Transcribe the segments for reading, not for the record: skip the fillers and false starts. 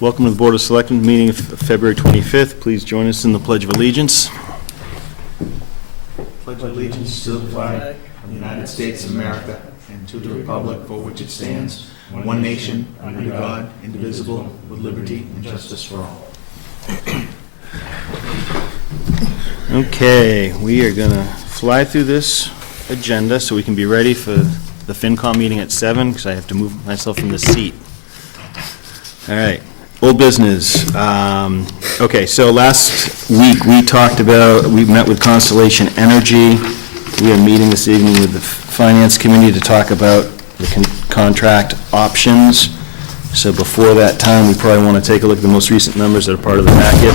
Welcome to the Board of Selectmen meeting of February 25th. Please join us in the Pledge of Allegiance. Pledge allegiance to the flag of the United States of America and to the republic for which it stands, one nation, under God, indivisible, with liberty and justice for all. Okay, we are going to fly through this agenda so we can be ready for the FinComm meeting at 7 because I have to move myself from the seat. All right, old business. Okay, so last week we met with Constellation Energy. We are meeting this evening with the Finance Committee to talk about the contract options. So before that time, we probably want to take a look at the most recent numbers that are part of the packet.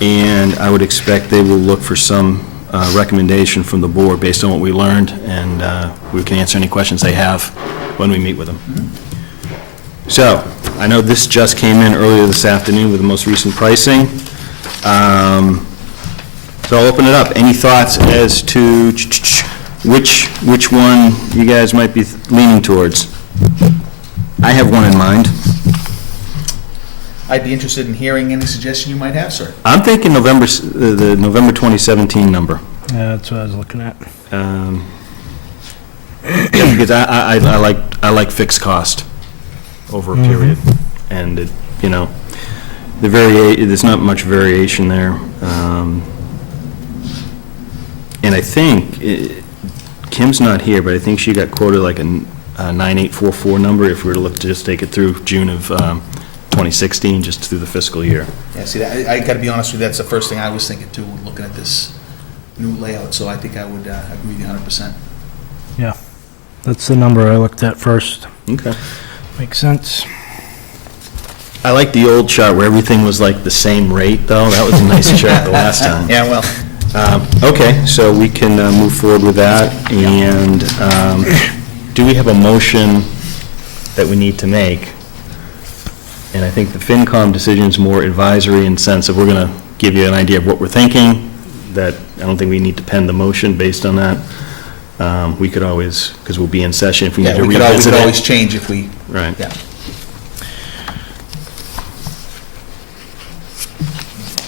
And I would expect they will look for some recommendation from the board based on what we learned, and we can answer any questions they have when we meet with them. Mm-hmm. So, I know this just came in earlier this afternoon with the most recent pricing. So I'll open it up. Any thoughts as to which one you guys might be leaning towards? I have one in mind. I'd be interested in hearing any suggestion you might have, sir. I'm thinking the November 2017 number. Yeah, that's what I was looking at. Yeah, because I like fixed cost over a period, and it, you know, there's not much variation there, and I think Kim's not here, but I think she got quoted like a 9844 number if we were to look to just take it through June of 2016, just through the fiscal year. Yeah, see, I got to be honest with you, that's the first thing I was thinking too, looking at this new layout, so I think I would agree with you 100%. Yeah, that's the number I looked at first. Okay. Makes sense. I like the old chart where everything was like the same rate, though. That was a nice chart the last time. Yeah, well. Okay, so we can move forward with that. And do we have a motion that we need to make? And I think the FinCom decision is more advisory in sense of we're going to give you an idea of what we're thinking, that I don't think we need to pen the motion based on that. We could always, because we'll be in session if we need to revisit it. We could always change if we. Right. Yeah.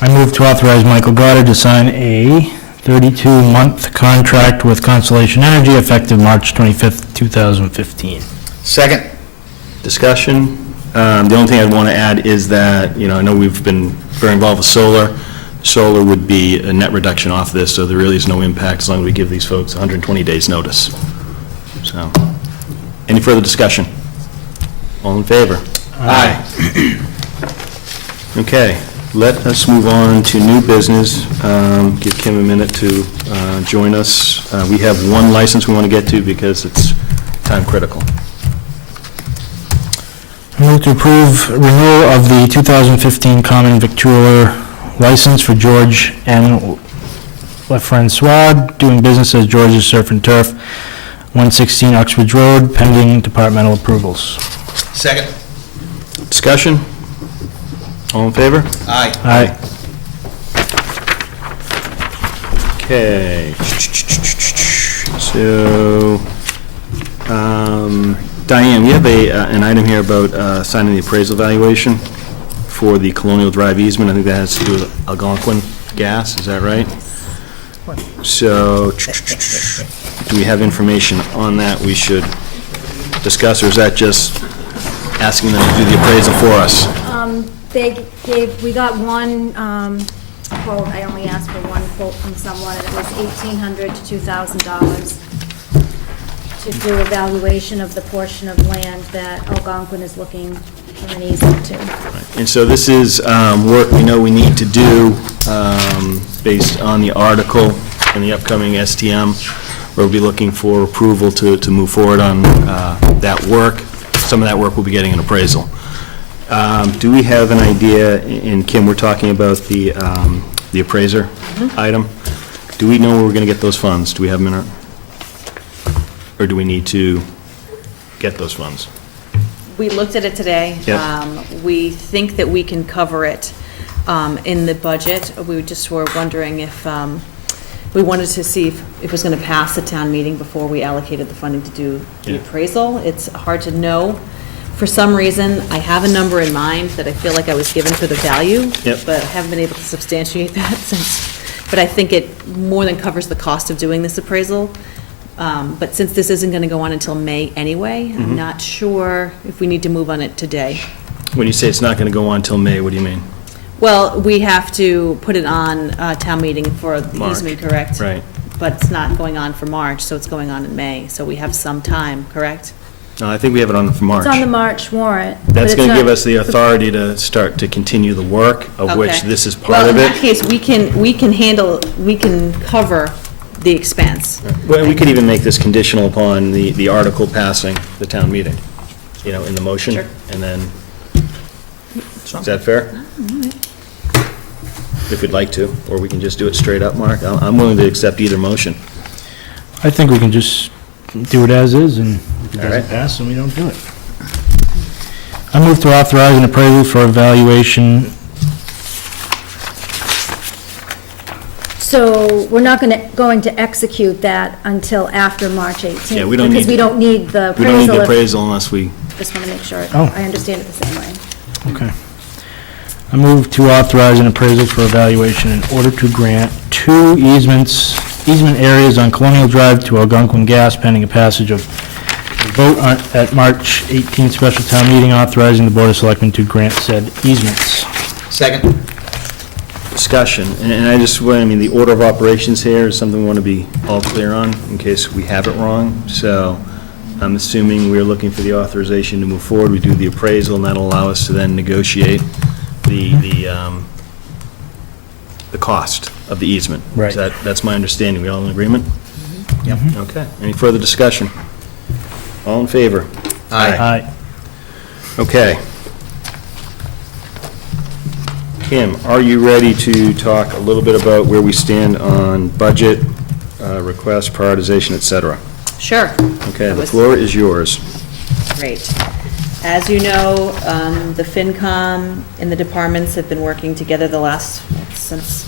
I move to authorize Michael Goddard to sign a 32-month contract with Constellation Energy effective March 25th, 2015. Second. Discussion. The only thing I'd want to add is that, you know, I know we've been very involved with solar. Solar would be a net reduction off this, so there really is no impact as long as we give these folks 120 days notice. So, any further discussion? All in favor? Aye. Okay, let us move on to new business. Give Kim a minute to join us. We have one license we want to get to because it's time critical. I move to approve renewal of the 2015 common victualler license for George N. LaFrancois, doing business as George's Surf and Turf, 116 Uxbridge Road, pending departmental approvals. Second. Discussion? All in favor? Aye. Aye. Okay. So, Diane, we have an item here about signing the appraisal valuation for the Colonial Drive easement. I think that has to do with Algonquin gas, is that right? So, do we have information on that we should discuss, or is that just asking them to do the appraisal for us? We got one quote. I only asked for one quote from someone, and it was $1,800 to $2,000 to do a valuation of the portion of land that Algonquin is looking for an easement to. And so this is work we know we need to do based on the article in the upcoming STM. We'll be looking for approval to move forward on that work. Some of that work we'll be getting an appraisal. Do we have an idea, and Kim, we're talking about the appraiser item. Do we know where we're going to get those funds? Do we have them in our, or do we need to get those funds? We looked at it today. Yep. We think that we can cover it in the budget. We just were wondering if we wanted to see if it was going to pass the town meeting before we allocated the funding to do the appraisal. It's hard to know For some reason, I have a number in mind that I feel like I was given for the value. Yep. But I haven't been able to substantiate that since, but I think it more than covers the cost of doing this appraisal. But since this isn't going to go on until May anyway, I'm not sure if we need to move on it today. When you say it's not going to go on until May, what do you mean? Well, we have to put it on town meeting for the March. easement, correct? Right. But it's not going on for March, so it's going on in May. So we have some time, correct? No, I think we have it on for March. It's on the March warrant. but That's it's going to not- give us the authority to start to continue the work, of which Okay. this is Well, part in of that it. case, we can cover the expense. Well, we could even make this conditional upon the article passing the town meeting, in the motion. Sure. And then, is that fair? If we'd like to, or we can just do it straight up, Mark. I'm willing to accept either motion. I think we can just do it as is, and if it All right. doesn't pass, then we don't do it. I move to authorize an appraisal for evaluation. So we're not going to execute that until after March 18th. Yeah, we don't Because need- we don't need the We don't need the appraisal. appraisal unless we, Just want to make sure Oh. I understand it the same way. Okay. I move to authorize an appraisal for evaluation in order to grant 2 easement areas on Colonial Drive to Algonquin Gas pending a passage of a vote at March 18th special town meeting authorizing the Board of Selectmen to grant said easements. Second? discussion, and I just, the order of operations here is something we want to be all clear on, in case we have it wrong. So I'm assuming we're looking for the authorization to move forward. We do the appraisal, and that'll allow us to then negotiate the cost of the easement. Right. That's my understanding. We all in agreement? Yep. Okay. Any further discussion? All in favor? Aye. Okay. Kim, are you ready to talk a little bit about where we stand on budget, request, prioritization, et cetera? Sure. Okay, the floor is yours. Great. As you know, the FinCom and the departments have been working together since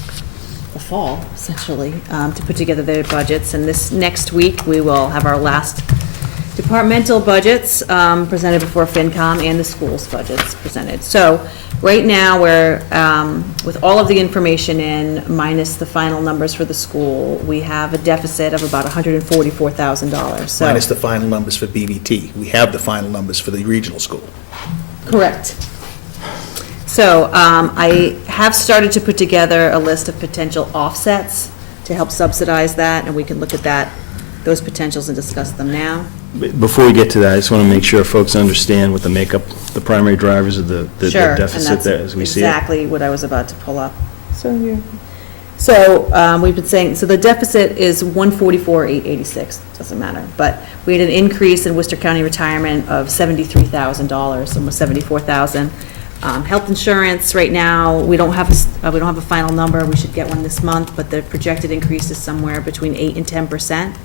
the fall, essentially, to put together their budgets. And this next week, we will have our last departmental budgets presented before FinCom and the schools' budgets presented. So right now, we're, with all of the information in, minus the final numbers for the school, we have a deficit of about $144,000. So Minus the final numbers for BBT. We have the final numbers for the regional school. correct. So I have started to put together a list of potential offsets to help subsidize that, and we can look at those potentials and discuss them now. Before we get to that, I just want to make sure folks understand what the primary drivers of the Sure, deficit there as we see it. And that's exactly what I was about to pull up. So we've been saying, so the deficit is 144,886, doesn't matter. But we had an increase in Worcester County retirement of $73,000, almost $74,000. Health insurance, right now, we don't have a final number. We should get one this month, but the projected increase is somewhere between 8 and 10%.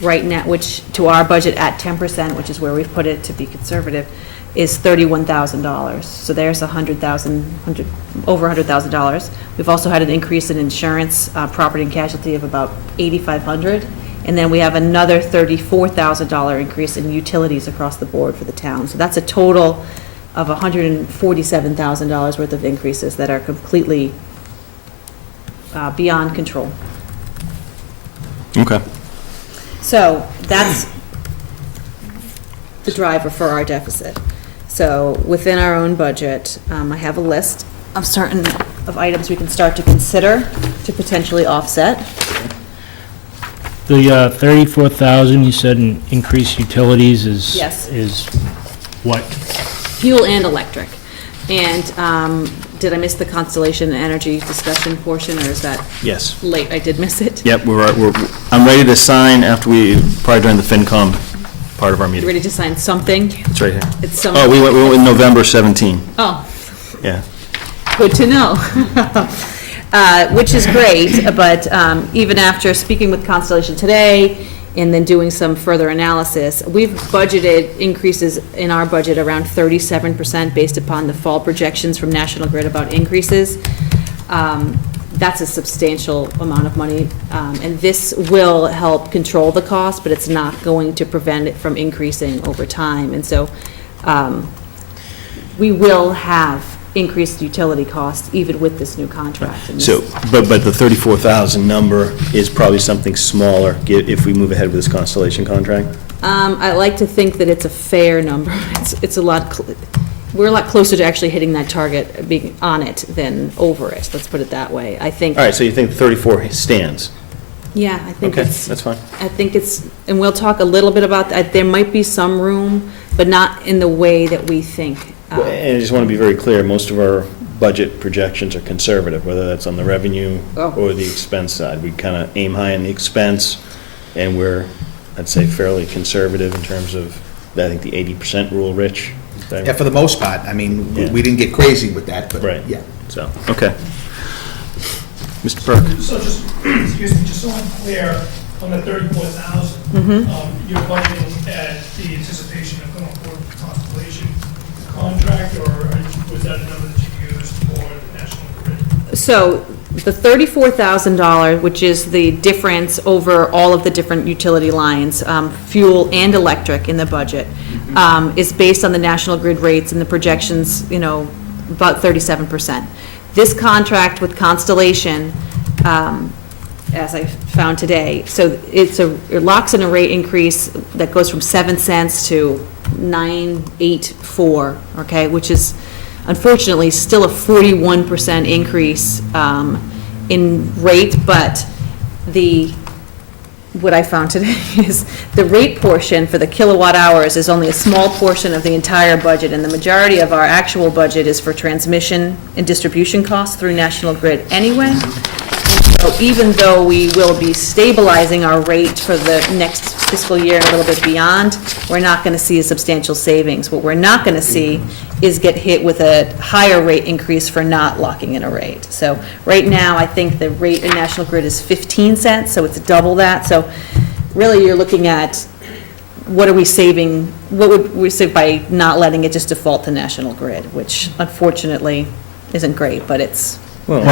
Right now, which to our budget at 10%, which is where we've put it to be conservative, is $31,000. So there's over $100,000. We've also had an increase in insurance, property and casualty of about $8,500. And then we have another $34,000 increase in utilities across the board for the town. So that's a total of $147,000 worth of increases that are completely beyond control. Okay. So that's the driver for our deficit. So within our own budget, I have a list of certain of items we can start to consider to potentially offset. The 34,000, you said in increased utilities is? Yes. Is what? Fuel and electric. And did I miss the Constellation Energy discussion portion, or is that Yes. late? I did miss it. Yep, I'm ready to sign after probably during the FinCom part of our You meeting. ready to sign something? It's right here. It's some. Oh, we went with November 17. Oh, Yeah. good to know. Which is great, but even after speaking with Constellation today and then doing some further analysis, we've budgeted increases in our budget around 37% based upon the fall projections from National Grid about increases. That's a substantial amount of money, and this will help control the cost, but it's not going to prevent it from increasing over time. And so we will have increased utility costs even with this new contract. And this- So, but the 34,000 number is probably something smaller if we move ahead with this Constellation contract? I like to think that it's a fair number. It's a lot, we're a lot closer to actually hitting that target, being on it than over it, let's put it that way. I think, All right, so you think 34 stands? yeah, I think Okay, it's, that's fine. I think it's, and we'll talk a little bit about that. There might be some room, but not in the way that we think. And I just want to be very clear, most of our budget projections are conservative, whether that's on the revenue Oh. or the expense side. We kind of aim high on the expense, and we're, I'd say, fairly conservative in terms of, I think, the 80% rule, Rich? Is that- Yeah, for the most part, I mean, Yeah. we didn't get crazy with that, but, Right. yeah. So, okay. Mr. Burke? So just, excuse me, just so I'm clear, on the 34,000, you're budgeting at the anticipation of going forward with the Constellation contract, or was that a number that you used for the National Grid? So the $34,000, which is the difference over all of the different utility lines, fuel and electric in the budget, is based on the National Grid rates and the projections, about 37%. This contract with Constellation, as I found today, so it locks in a rate increase that goes from 7 cents to 9.84, okay, which is unfortunately still a 41% increase in rate, but what I found today is the rate portion for the kilowatt hours is only a small portion of the entire budget, and the majority of our actual budget is for transmission and distribution costs through National Grid anyway. So even though we will be stabilizing our rate for the next fiscal year and a little bit beyond, we're not going to see a substantial savings. What we're not going to see is get hit with a higher rate increase for not locking in a rate. So right now, I think the rate in National Grid is 15 cents, so it's double that. So really, you're looking at what are we saving, what would we save by not letting it just default to National Grid, which unfortunately isn't great, but it's. Well,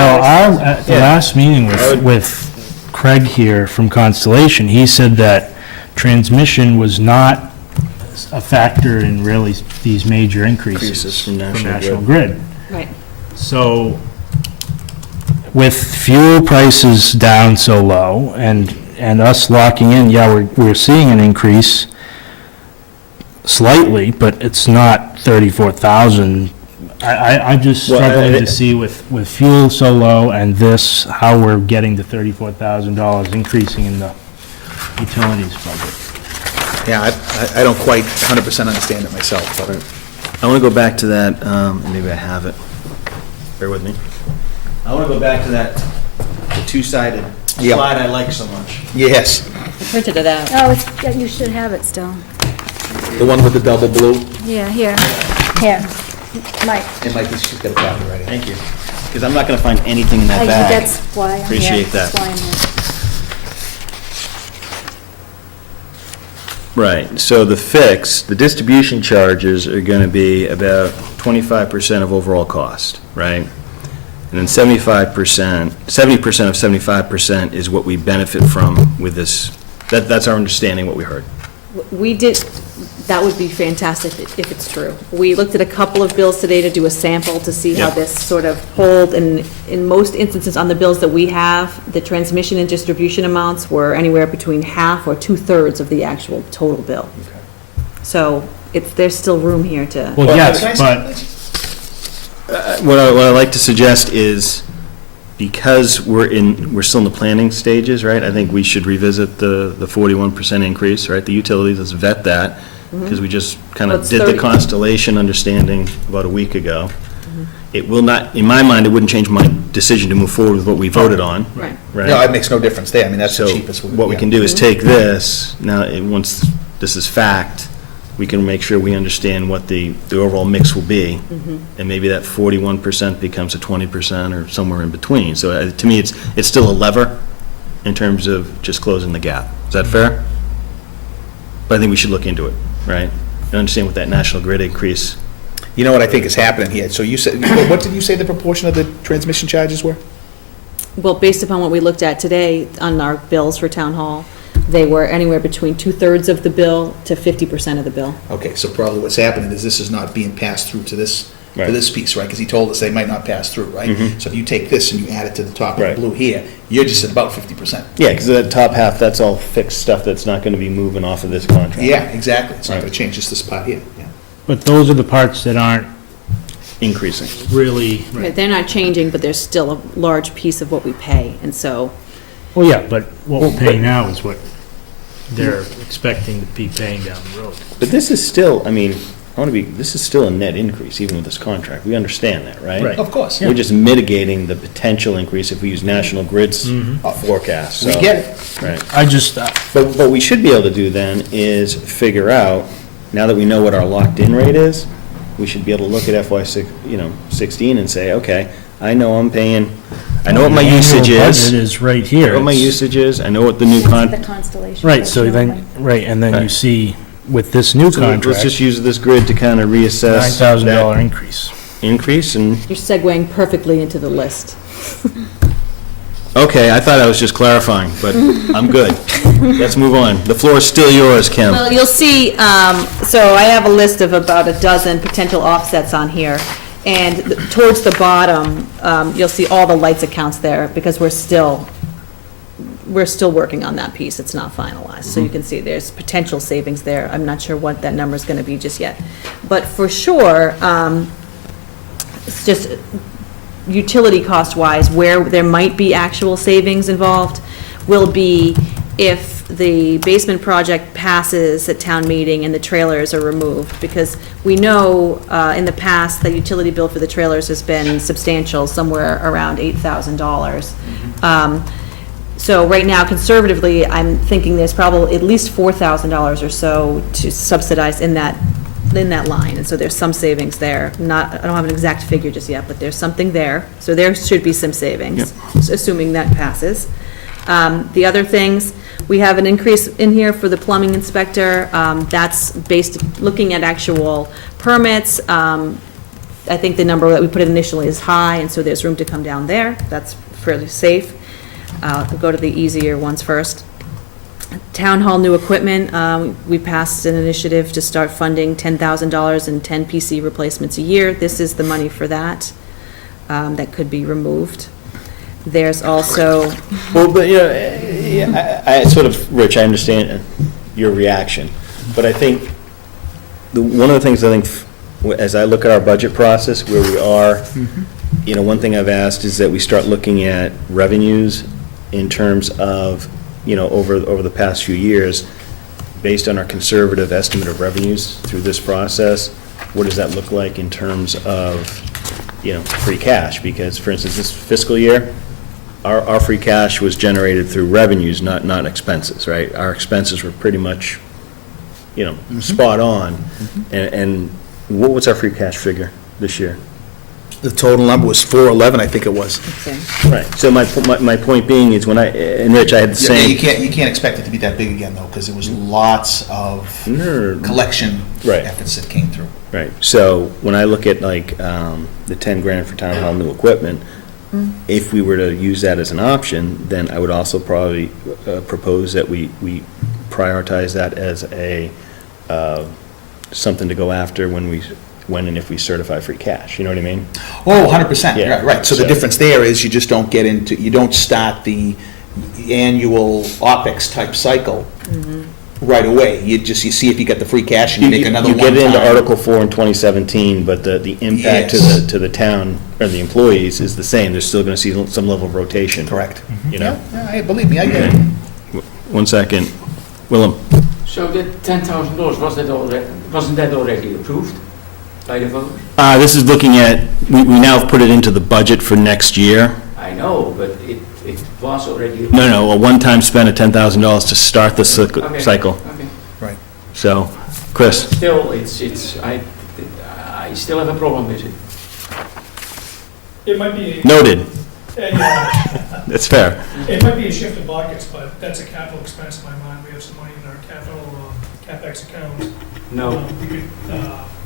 at the last meeting with Craig here from Constellation, he said that transmission was not a factor in really these major increases Increases from from National National Grid. Right. So with fuel prices down so low and us locking in, yeah, we're seeing an increase slightly, but it's not 34,000. I'm just Well, struggling I- to see with fuel so low and this, how we're getting to $34,000 increasing in the utilities budget. Yeah, I don't quite 100% understand it myself, but. I want to go back to that, and maybe I have it. Bear with me. I want to go back to that the two-sided Yeah. slide I like so much. Yes, I printed it out. Oh, yeah, you should have it still. the one with the double blue, Yeah, here. Here. Mike. it might be, she's got a copy right here. Thank you. Because I'm not going to find anything in that bag. That's why I'm here. Appreciate That's that. why I'm here. Right, so the distribution charges are going to be about 25% of overall cost, right? And then 75%, 70% of 75% is what we benefit from with this. That's our understanding, what we heard. We did, that would be fantastic if it's true. We looked at a couple of bills today to do a sample to see how Yeah. this sort of hold, and in most instances on the bills that we have, the transmission and distribution amounts were anywhere between half or 2/3 of the actual total bill. So there's still room here to, Well, yes, can I but What I like to suggest is, because we're still in the planning stages, right? I think we should revisit the 41% increase, right? The utilities, let's vet that, because we just kind Well, of it's did the 30. Constellation understanding about a week ago. It will not, in my mind, it wouldn't change my decision to move forward with what we voted on, right. right? No, it makes no difference there, I mean, that's the So cheapest. what we can do is take this, now, once this is fact, we can make sure we understand what the overall mix will be. And maybe that 41% becomes a 20% or somewhere in between. So to me, it's still a lever in terms of just closing the gap. Is that fair? But I think we should look into it, right? And understand what that National Grid increase. You know what I think is happening here? So you said, what did you say the proportion of the transmission charges were? Well, based upon what we looked at today on our bills for town hall, they were anywhere between 2/3 of the bill to 50% of the bill. Okay, so probably what's happening is this is not being passed through to this Right. piece, right? Because he told us they might not pass through, right? So if you take this and you add it to the top of Right. the blue here, you're just at about 50%. Yeah, because that top half, that's all fixed stuff that's not going to be moving off of this contract. Yeah, exactly. It's not Right. going to change, just this part here, yeah. But those are the parts that aren't Increasing. really, They're not changing, but there's still a large piece of what we pay, and so, well, yeah, but what we're paying now is what they're expecting to be paying down the road. But this is still, I mean, this is still a net increase, even with this contract. We understand that, right? Right. Of course. We're just mitigating the potential increase if we use National Grid's forecast. We so- get it. Right. I just, But what we should be able to do then is figure out, now that we know what our locked-in rate is, we should be able to look at FY 16 and say, okay, I know I'm paying, I know what my the annual usage budget is, is right I know here. what my usage is, I know what the new The con, constellation. Right, so then, right, and then you Right. see with this new so let's just contract, use this grid to kind of reassess $9,000 that increase. increase, and, you're segueing perfectly into the list. okay, I thought I was just clarifying, but I'm good. Let's move on. The floor is still yours, Kim. Well, you'll see, so I have a list of about a dozen potential offsets on here, and towards the bottom, you'll see all the lights accounts there, because we're still working on that piece, it's not finalized. So you can see there's potential savings there. I'm not sure what that number's gonna be just yet. But for sure, it's just utility cost-wise, where there might be actual savings involved will be if the basement project passes at town meeting and the trailers are removed, because we know in the past, the utility bill for the trailers has been substantial, somewhere around $8,000. So right now, conservatively, I'm thinking there's probably at least $4,000 or so to subsidize in that line, and so there's some savings there. I don't have an exact figure just yet, but there's something there, so there should be some savings, assuming that passes. The other things, we have an increase in here for the plumbing inspector, that's looking at actual permits. I think the number that we put in initially is high, and so there's room to come down there, that's fairly safe. We'll go to the easier ones first. Town hall new equipment, we passed an initiative to start funding $10,000 and 10 PC replacements a year. This is the money for that, that could be removed. There's also, Well, but, I sort of, Rich, I understand your reaction, but I think, one of the things I think, as I look at our budget process, where we are, one thing I've asked is that we start looking at revenues in terms of, over the past few years, based on our conservative estimate of revenues through this process, what does that look like in terms of, free cash? Because, for instance, this fiscal year, our free cash was generated through revenues, not expenses, right? Our expenses were pretty much, spot on. And what's our free cash figure this year? The total number was 411, I think it was. Right, so my point being is and Rich, I had the Yeah, same. you can't expect it to be that big again, though, because there was lots of collection Right. efforts that came through. Right, so when I look at like the 10 grand for town hall new equipment, if we were to use that as an option, then I would also probably propose that we prioritize that as a, something to go after when and if we certify free cash, you know what I mean? Oh, 100%, Yeah. right. So the So- difference there is you just don't you don't start the annual OpEx type cycle right away. You see if you get the free cash and you make another You one-time. get into Article 4 in 2017, but the impact Yes. to the town, or the employees, is the same. They're still going to see some level of rotation. Correct. You know? Yeah, believe me, I get it. One second. Willem? So the $10,000, wasn't that already approved by the vote? This is looking at, we now have put it into the budget for next year. I know, but it was already. No, a one-time spend of $10,000 to start the Okay, cycle. Okay. Right. So, Chris? Still, I still have a problem with it. It might be, Noted. yeah, That's fair. it might be a shift of buckets, but that's a capital expense in my mind. We have some money in our capital, CapEx account. No. We could,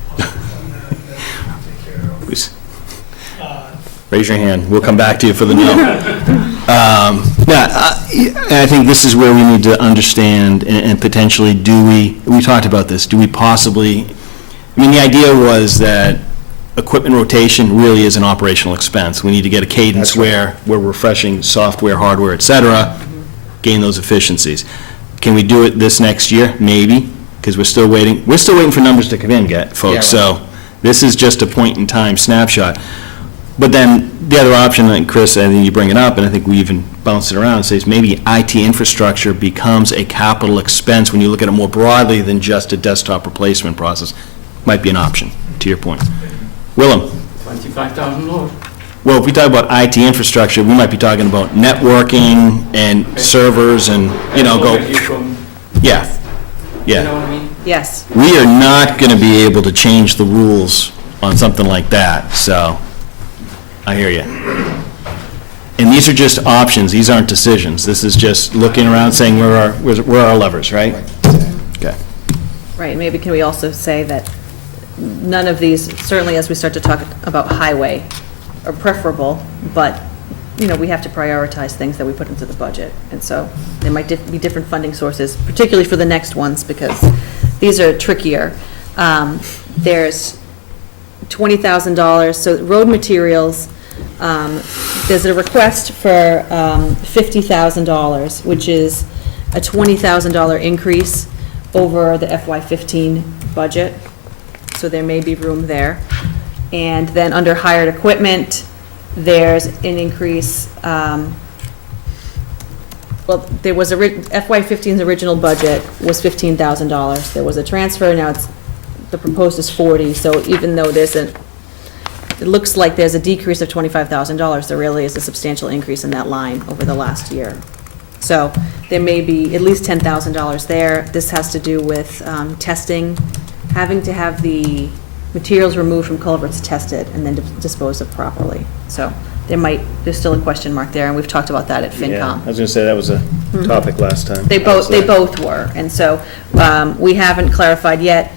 possibly fund that and then take care of. Please, Uh, raise your hand. We'll come back to you for the no. I think this is where we need to understand and potentially we talked about this, do we possibly, the idea was that equipment rotation really is an operational expense. We need to get a cadence where we're refreshing software, hardware, et cetera, gain those efficiencies. Can we do it this next year? Maybe, because we're still waiting for numbers to come in, folks. So this is just a point-in-time snapshot. But then the other option, and Chris, I think you bring it up, and I think we even bounce it around and says maybe IT infrastructure becomes a capital expense when you look at it more broadly than just a desktop replacement process. Might be an option, to your point. Willem? $25,000. Well, if we talk about IT infrastructure, we might be talking about networking and servers and, yeah. You know what I mean? Yes. We are not going to be able to change the rules on something like that, so I hear you. And these are just options, these aren't decisions. This is just looking around saying where are our levers, right? Okay. Right, maybe can we also say that none of these, certainly as we start to talk about highway, are preferable, but, we have to prioritize things that we put into the budget. And so there might be different funding sources, particularly for the next ones, because these are trickier. There's $20,000, so road materials, there's a request for $50,000, which is a $20,000 increase over the FY15 budget, so there may be room there. And then under hired equipment, there's an increase, there was FY15's original budget was $15,000. There was a transfer, now the proposed is 40, so even though it looks like there's a decrease of $25,000, there really is a substantial increase in that line over the last year. So there may be at least $10,000 there. This has to do with testing, having to have the materials removed from culverts tested and then disposed of properly. So there's still a question mark there, and we've talked about that at FinComm. Yeah, I was going to say that was a topic last time. They both were, and so we haven't clarified yet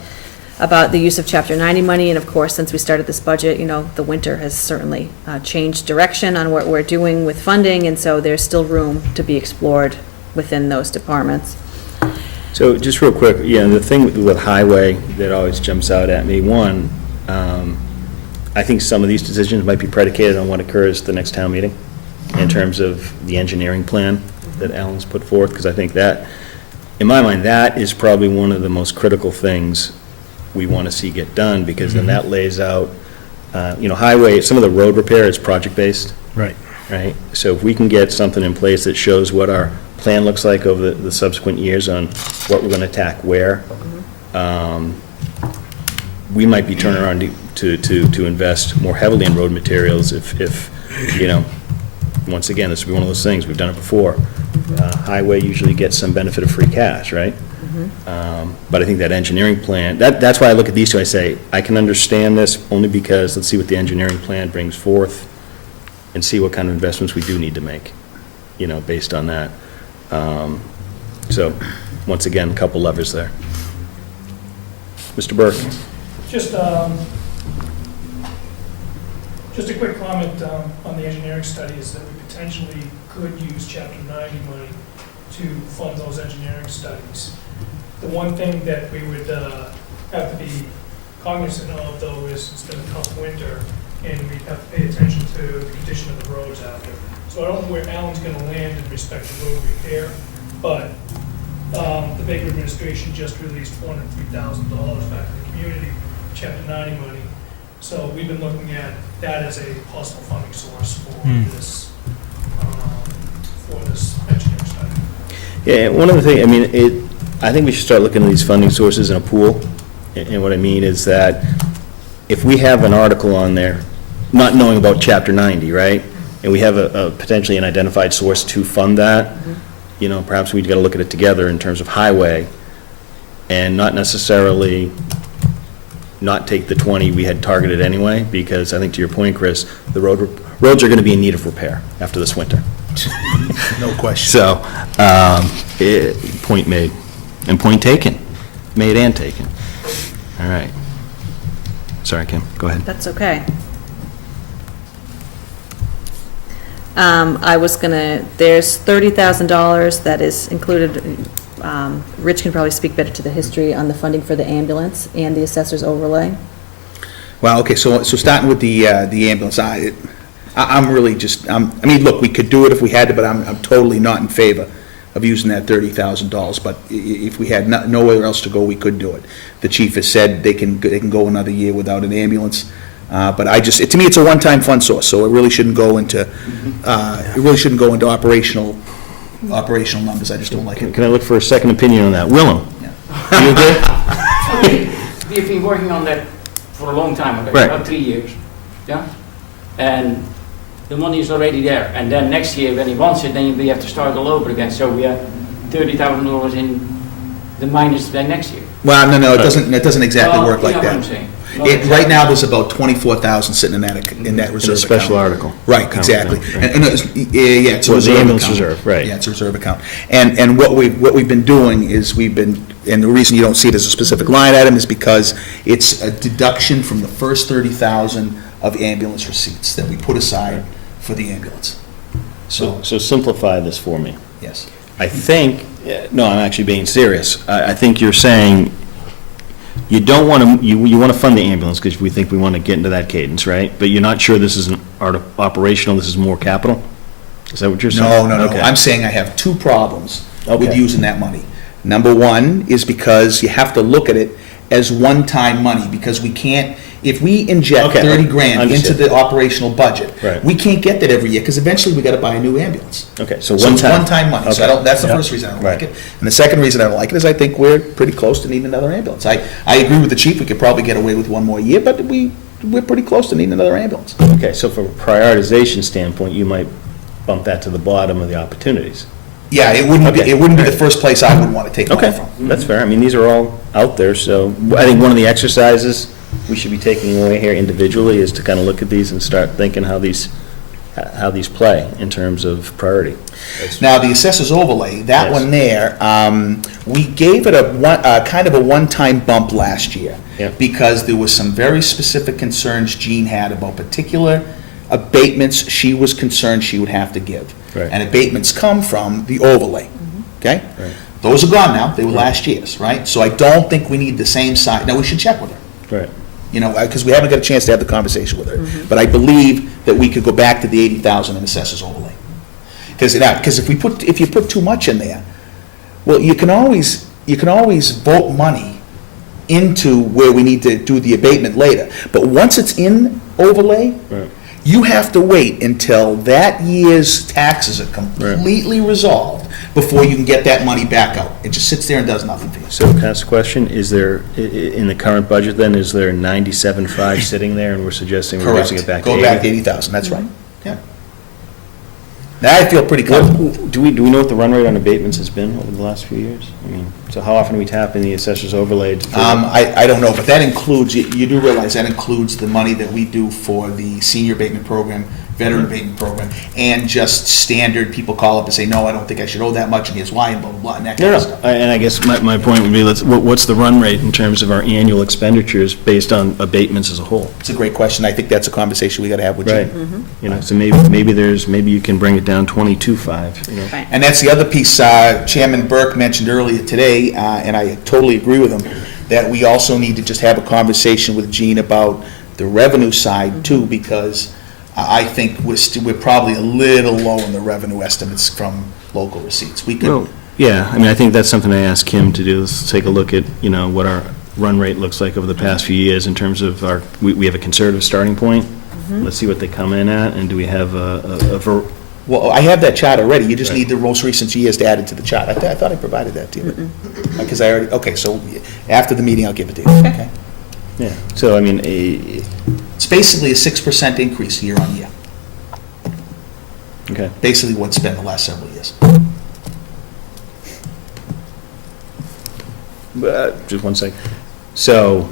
about the use of Chapter 90 money, and of course, since we started this budget, the winter has certainly changed direction on what we're doing with funding, and so there's still room to be explored within those departments. So just real quick, the thing with highway that always jumps out at me, one, I think some of these decisions might be predicated on what occurs at the next town meeting in terms of the engineering plan that Alan's put forth, because I think that, in my mind, that is probably one of the most critical things we want to see get done, because then that lays out, highway, some of the road repair is project-based. Right. Right? So if we can get something in place that shows what our plan looks like over the subsequent years on what we're going to attack where, we might be turning around to invest more heavily in road materials if once again, this will be one of those things, we've done it before. Highway usually gets some benefit of free cash, right? But I think that engineering plan, that's why I look at these two, I say, I can understand this only because let's see what the engineering plan brings forth and see what kind of investments we do need to make, based on that. So, once again, a couple levers there. Mr. Burke? Just a quick comment on the engineering studies, that we potentially could use Chapter 90 money to fund those engineering studies. The one thing that we would have to be cognizant of, though, is it's been a tough winter, and we have to pay attention to the condition of the roads after. So I don't know where Alan's going to land in respect to road repair, but the Baker administration just released $403,000 back to the community, Chapter 90 money. So we've been looking at that as a possible funding source for this engineering study. Yeah, one of the things, I think we should start looking at these funding sources in a pool. And what I mean is that if we have an article on there, not knowing about Chapter 90, right? And we have a potentially an identified source to fund that, perhaps we've got to look at it together in terms of highway and not necessarily not take the 20 we had targeted anyway, because I think to your point, Chris, the roads are going to be in need of repair after this winter. No question. So, point made, and point taken, made and taken. All right. Sorry, Kim, go ahead. That's okay. I was gonna, there's $30,000 that is included, Rich can probably speak better to the history on the funding for the ambulance and the assessor's overlay. Well, okay, so starting with the ambulance, I'm really just, I mean, look, we could do it if we had to, but I'm totally not in favor of using that $30,000, but if we had nowhere else to go, we could do it. The chief has said they can go another year without an ambulance, but to me, it's a one-time fund source, so it really shouldn't go into, operational numbers, I just don't like it. Can I look for a second opinion on that? Willem? You agree? We've been working on that for a long time, already, Right. about 3 years, yeah? And the money is already there, and then next year, when he wants it, then we have to start all over again, so we have $30,000 in the minus then next year. Well, no, it doesn't exactly Well, work like you know what I'm that. saying? Right now, there's about 24,000 sitting in that In reserve a account. special article. Right, Account, exactly. right. And it's a Well, the reserve ambulance account. reserve, right. Yeah, it's a reserve account. And what we've been doing is and the reason you don't see it as a specific line item is because it's a deduction from the first 30,000 of ambulance receipts that we put aside for the ambulance. So simplify this for me. Yes. I think, no, I'm actually being serious. I think you're saying you don't want to, you want to fund the ambulance because we think we want to get into that cadence, right? But you're not sure this is an operational, this is more capital? Is that what you're saying? No. Okay. I'm saying I have two problems with Okay. using that money. Number one is because you have to look at it as one-time money, because we can't, if we inject Okay, 30 grand into understood. the operational budget, Right. we can't get that every year, because eventually we gotta buy a new ambulance. Okay, so So one it's time. one-time money, so I Okay. don't, that's the Yep. first reason I don't Right. like it. And the second reason I don't like it is I think we're pretty close to needing another ambulance. I agree with the chief, we could probably get away with one more year, but we're pretty close to needing another ambulance. Okay, so from a prioritization standpoint, you might bump that to the bottom of the opportunities. Yeah, it wouldn't be, Okay. it wouldn't be the first place I would wanna take money Okay, from. that's fair. I mean, these are all out there, so I think one of the exercises we should be taking away here individually is to kind of look at these and start thinking how these play in terms of priority. Now, the assessor's overlay, that Yes. one there, we gave it a kind of a one-time bump last year. Yeah. Because there was some very specific concerns Jean had about particular abatements she was concerned she would have to give. Right. And abatements come from the overlay, okay? Right. Those are gone now, they were last year's, right? So I don't think we need the same size, now we should check with her. Right. You know, because we haven't got a chance to have the conversation with her. But I believe that we could go back to the 80,000 in assessor's overlay. Because if you put too much in there, well, you can always vote money into where we need to do the abatement later. But once it's in overlay, Right. you have to wait until that year's taxes are completely resolved before you can get that money back out. It just sits there and does nothing for you. So can I ask a question? Is there, in the current budget then, is there 97.5 sitting there and we're suggesting we're Correct. raising it back to 80? Go back to 80,000, that's right. Yeah. Now I feel pretty comfortable. Do we know what the run rate on abatements has been over the last few years? I mean, so how often do we tap in the assessor's overlay? I don't know, but that includes, you do realize that includes the money that we do for the senior abatement program, veteran abatement program, and just standard, people call up and say, no, I don't think I should owe that much, and here's why, and blah, blah, blah, and that kind No, of no, stuff. and I guess my point would be, what's the run rate in terms of our annual expenditures based on abatements as a whole? It's a great question. I think that's a conversation we gotta have with Right. Jim. You know, so maybe you can bring it down 22.5, you know? Right. And that's the other piece Chairman Burke mentioned earlier today, and I totally agree with him, that we also need to just have a conversation with Gene about the revenue side too, because I think we're probably a little low in the revenue estimates from local receipts. We Well, could, yeah, I mean, I think that's something I asked Kim to do, is take a look at, you know, what our run rate looks like over the past few years in terms of we have a conservative starting point. Let's see what they come in at, and do we have well, I have that chart already. You just Right. need the most recent years to add it to the chart. I thought I provided that to you. Because I already, okay, so after the meeting, I'll give it to you. Okay. yeah, so I mean, It's basically a 6% increase year on year. okay. Basically what's been the last several years. Just one sec. So,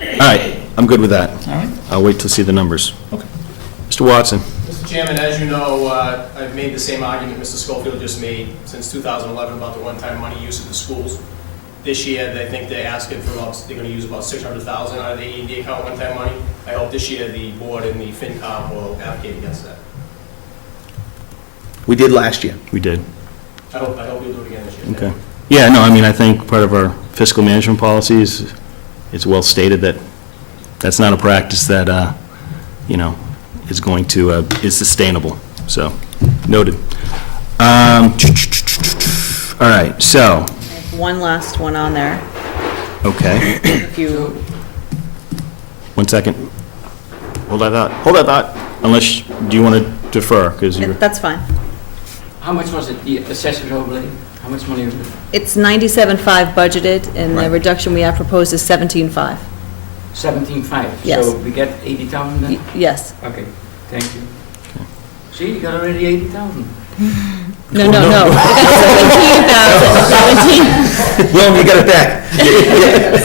all right, I'm good with that. All right. I'll wait to see the numbers. Okay. Mr. Watson? Mr. Chairman, as you know, I've made the same argument Mr. Schofield just made since 2011 about the one-time money use of the schools. This year, they think they're asking for they're going to use about $600,000 out of the E&D account one-time money. I hope this year the board and the FinCom will advocate against that. We did last year. We did. I hope you'll do it again this year. Okay. Yeah, no, I mean, I think part of our fiscal management policies, it's well stated that that's not a practice that, you know, is going to, is sustainable. So, noted. All right, so, One last one on there. okay, If you, 1 second. Hold that thought, unless, do you want to defer, because you're, that's fine. How much was it, the assessor's overlay? How much money was it? It's 97.5 budgeted, and the Right. reduction we have proposed is 17.5. 17.5. Yes. So we get 80,000 then? Yes. Okay, thank you. See, you got already 80,000. No. We got 17,000. Willem, you got it back.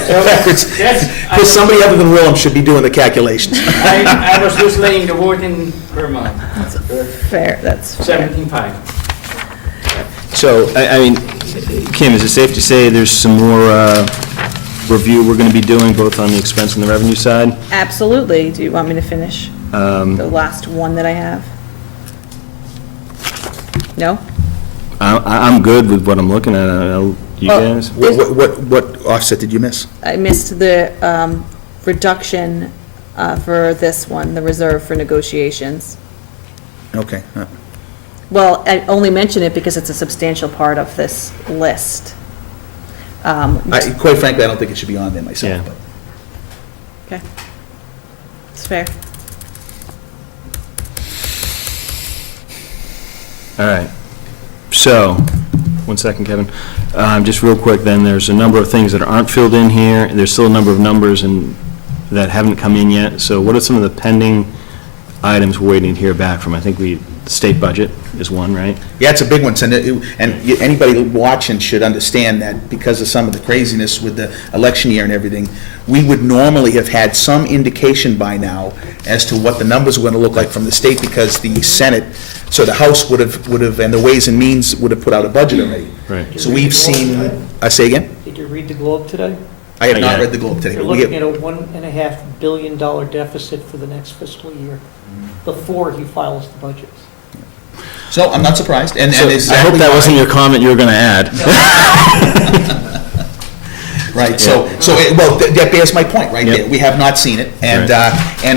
Backwards. Because somebody other than Willem should be doing the calculations. I was just laying the word in per month. Fair, that's fair. 17.5. so, I mean, Kim, is it safe to say there's some more review we're going to be doing, both on the expense and the revenue side? Absolutely. Do you want me to finish the last one that I have? No? I'm good with what I'm looking at. You Oh. guys? What offset did you miss? I missed the reduction for this one, the reserve for negotiations. Okay. Well, I only mention it because it's a substantial part of this list. Quite frankly, I don't think it should be on there myself, Yeah. but. Okay. It's fair. All right. So, 1 second, Kevin. Just real quick then, there's a number of things that aren't filled in here. There's still a number of numbers that haven't come in yet. So what are some of the pending items we're waiting to hear back from? I think the state budget is one, right? Yeah, it's a big one, and anybody watching should understand that because of some of the craziness with the election year and everything, we would normally have had some indication by now as to what the numbers were going to look like from the state, because the Senate, so the House would have, and the Ways and Means would have put out a budget already. Right. So we've seen, I say again? Did you read the Globe today? I have not Yeah. read the Globe today. They're but we looking have- at a $1.5 billion deficit for the next fiscal year before he files the budget. So I'm not surprised, and So, I exactly hope that why- wasn't your comment you were going to add. Right, well, that bears my point right Yep. there. We have not seen it, and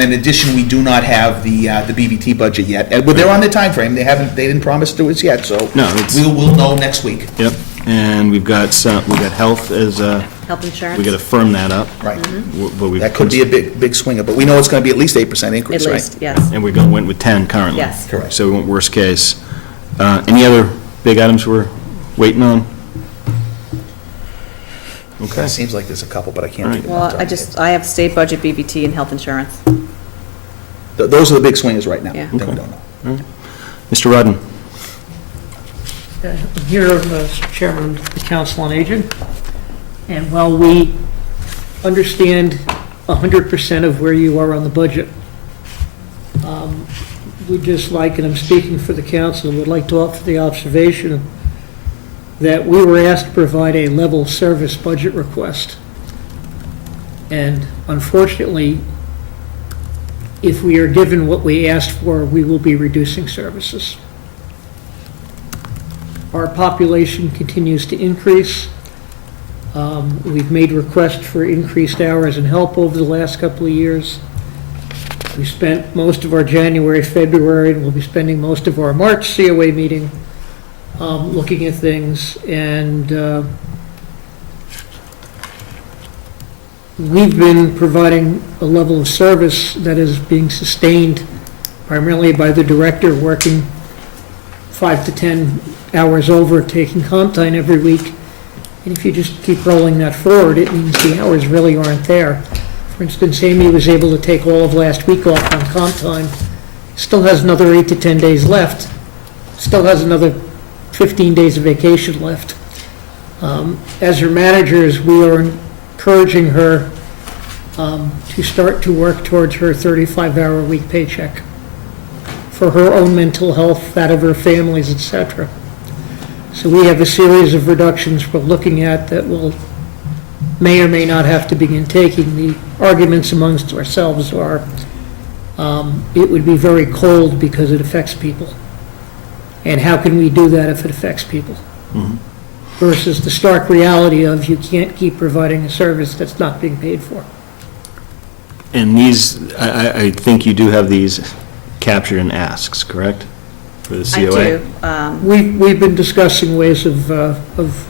in addition, we do not have the BVT budget yet. And they're on their timeframe. They didn't promise to us yet, so No, it's- we'll know next week. Yep. And we've got health as, Health insurance? we got to firm that up. Right. But we've That could be a big swinger, but we know it's going to be at least 8% increase, At right? least, yes. And we went with 10 currently. Yes. Correct. So we went worst case. Any other big items we're waiting on? Okay. It seems like there's a couple, but I can't think of them. Well, off the top of my I have state budget, BVT, and health insurance. head. Those are the big swingers right now. Yeah. That we Okay. don't know. Mr. Rudden? I'm here as chairman of the Council on Aging, and while we understand 100% of where you are on the budget, we'd just like, and I'm speaking for the council, would like to offer the observation that we were asked to provide a level service budget request. And unfortunately, if we are given what we asked for, we will be reducing services. Our population continues to increase. We've made requests for increased hours and help over the last couple of years. We spent most of our January, February, and we'll be spending most of our March COA meeting looking at things, and we've been providing a level of service that is being sustained primarily by the director working 5 to 10 hours over, taking comp time every week. And if you just keep rolling that forward, it means the hours really aren't there. For instance, Amy was able to take all of last week off on comp time, still has another 8 to 10 days left, still has another 15 days of vacation left. As her managers, we are encouraging her to start to work towards her 35-hour-a-week paycheck for her own mental health, that of her families, etc. So we have a series of reductions we're looking at that will, may or may not have to begin taking. The arguments amongst ourselves are, it would be very cold because it affects people. And how can we do that if it affects people? Versus the stark reality of you can't keep providing a service that's not being paid for. And these, I think you do have these captured in asks, correct? For the I COA? do. We've been discussing ways of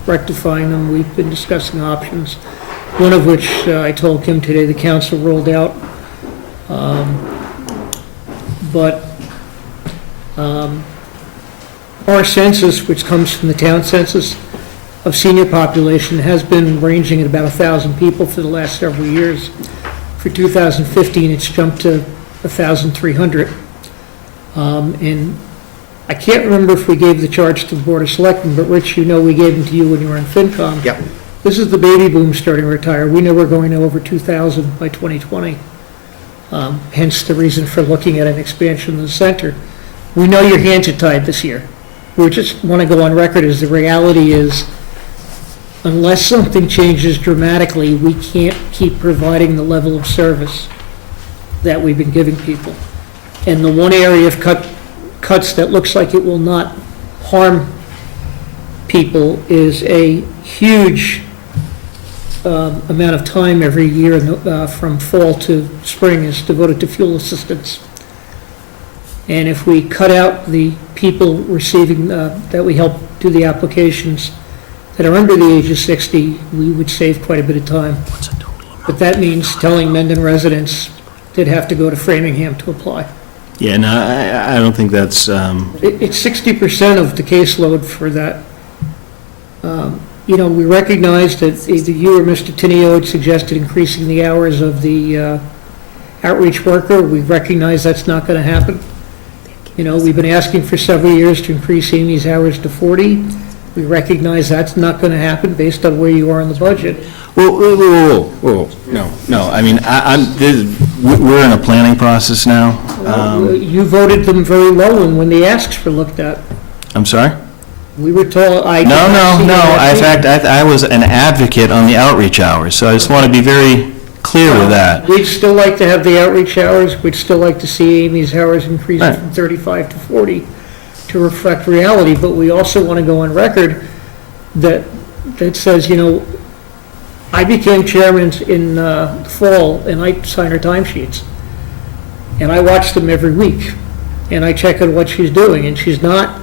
rectifying them. We've been discussing options, one of which I told Kim today the council rolled out. But our census, which comes from the town census of senior population, has been ranging at about 1,000 people for the last several years. For 2015, it's jumped to 1,300. And I can't remember if we gave the charge to the Board of Selectmen, but Rich, you know we gave them to you when you were in FinCom. Yep. This is the baby boom starting to retire. We know we're going to over 2,000 by 2020. Hence the reason for looking at an expansion of the center. We know your hands are tied this year. We just want to go on record as the reality is, unless something changes dramatically, we can't keep providing the level of service that we've been giving people. And the one area of cuts that looks like it will not harm people is a huge amount of time every year from fall to spring is devoted to fuel assistance. And if we cut out the people receiving, that we help do the applications that are under the age of 60, we would save quite a bit of time. But that means telling Mendon residents they'd have to go to Framingham to apply. Yeah, no, I don't think that's, It's 60% of the caseload for that. You know, we recognize that either you or Mr. Tenio had suggested increasing the hours of the outreach worker. We recognize that's not going to happen. You know, we've been asking for several years to increase Amy's hours to 40. We recognize that's not going to happen based on where you are in the budget. whoa, no, I mean, we're in a planning process now. You voted them very low when the asks were looked at. I'm sorry? We were told, I... No, in fact, I was an advocate on the outreach hours, so I just want to be very clear with that. We'd still like to have the outreach hours, we'd still like to see Amy's hours increased Right. from 35 to 40 to reflect reality, but we also want to go on record that says, you know, I became chairman in the fall, and I sign her timesheets. And I watch them every week, and I check on what she's doing, and she's not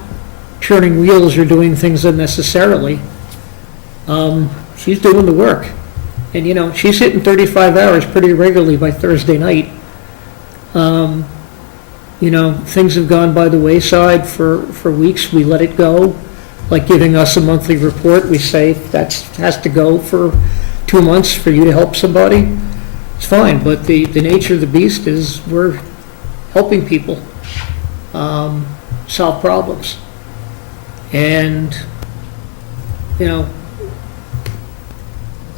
churning wheels or doing things unnecessarily. She's doing the work. And, you know, she's hitting 35 hours pretty regularly by Thursday night. You know, things have gone by the wayside for weeks. We let it go, like giving us a monthly report. We say that has to go for 2 months for you to help somebody. It's fine, but the nature of the beast is we're helping people solve problems. And, you know,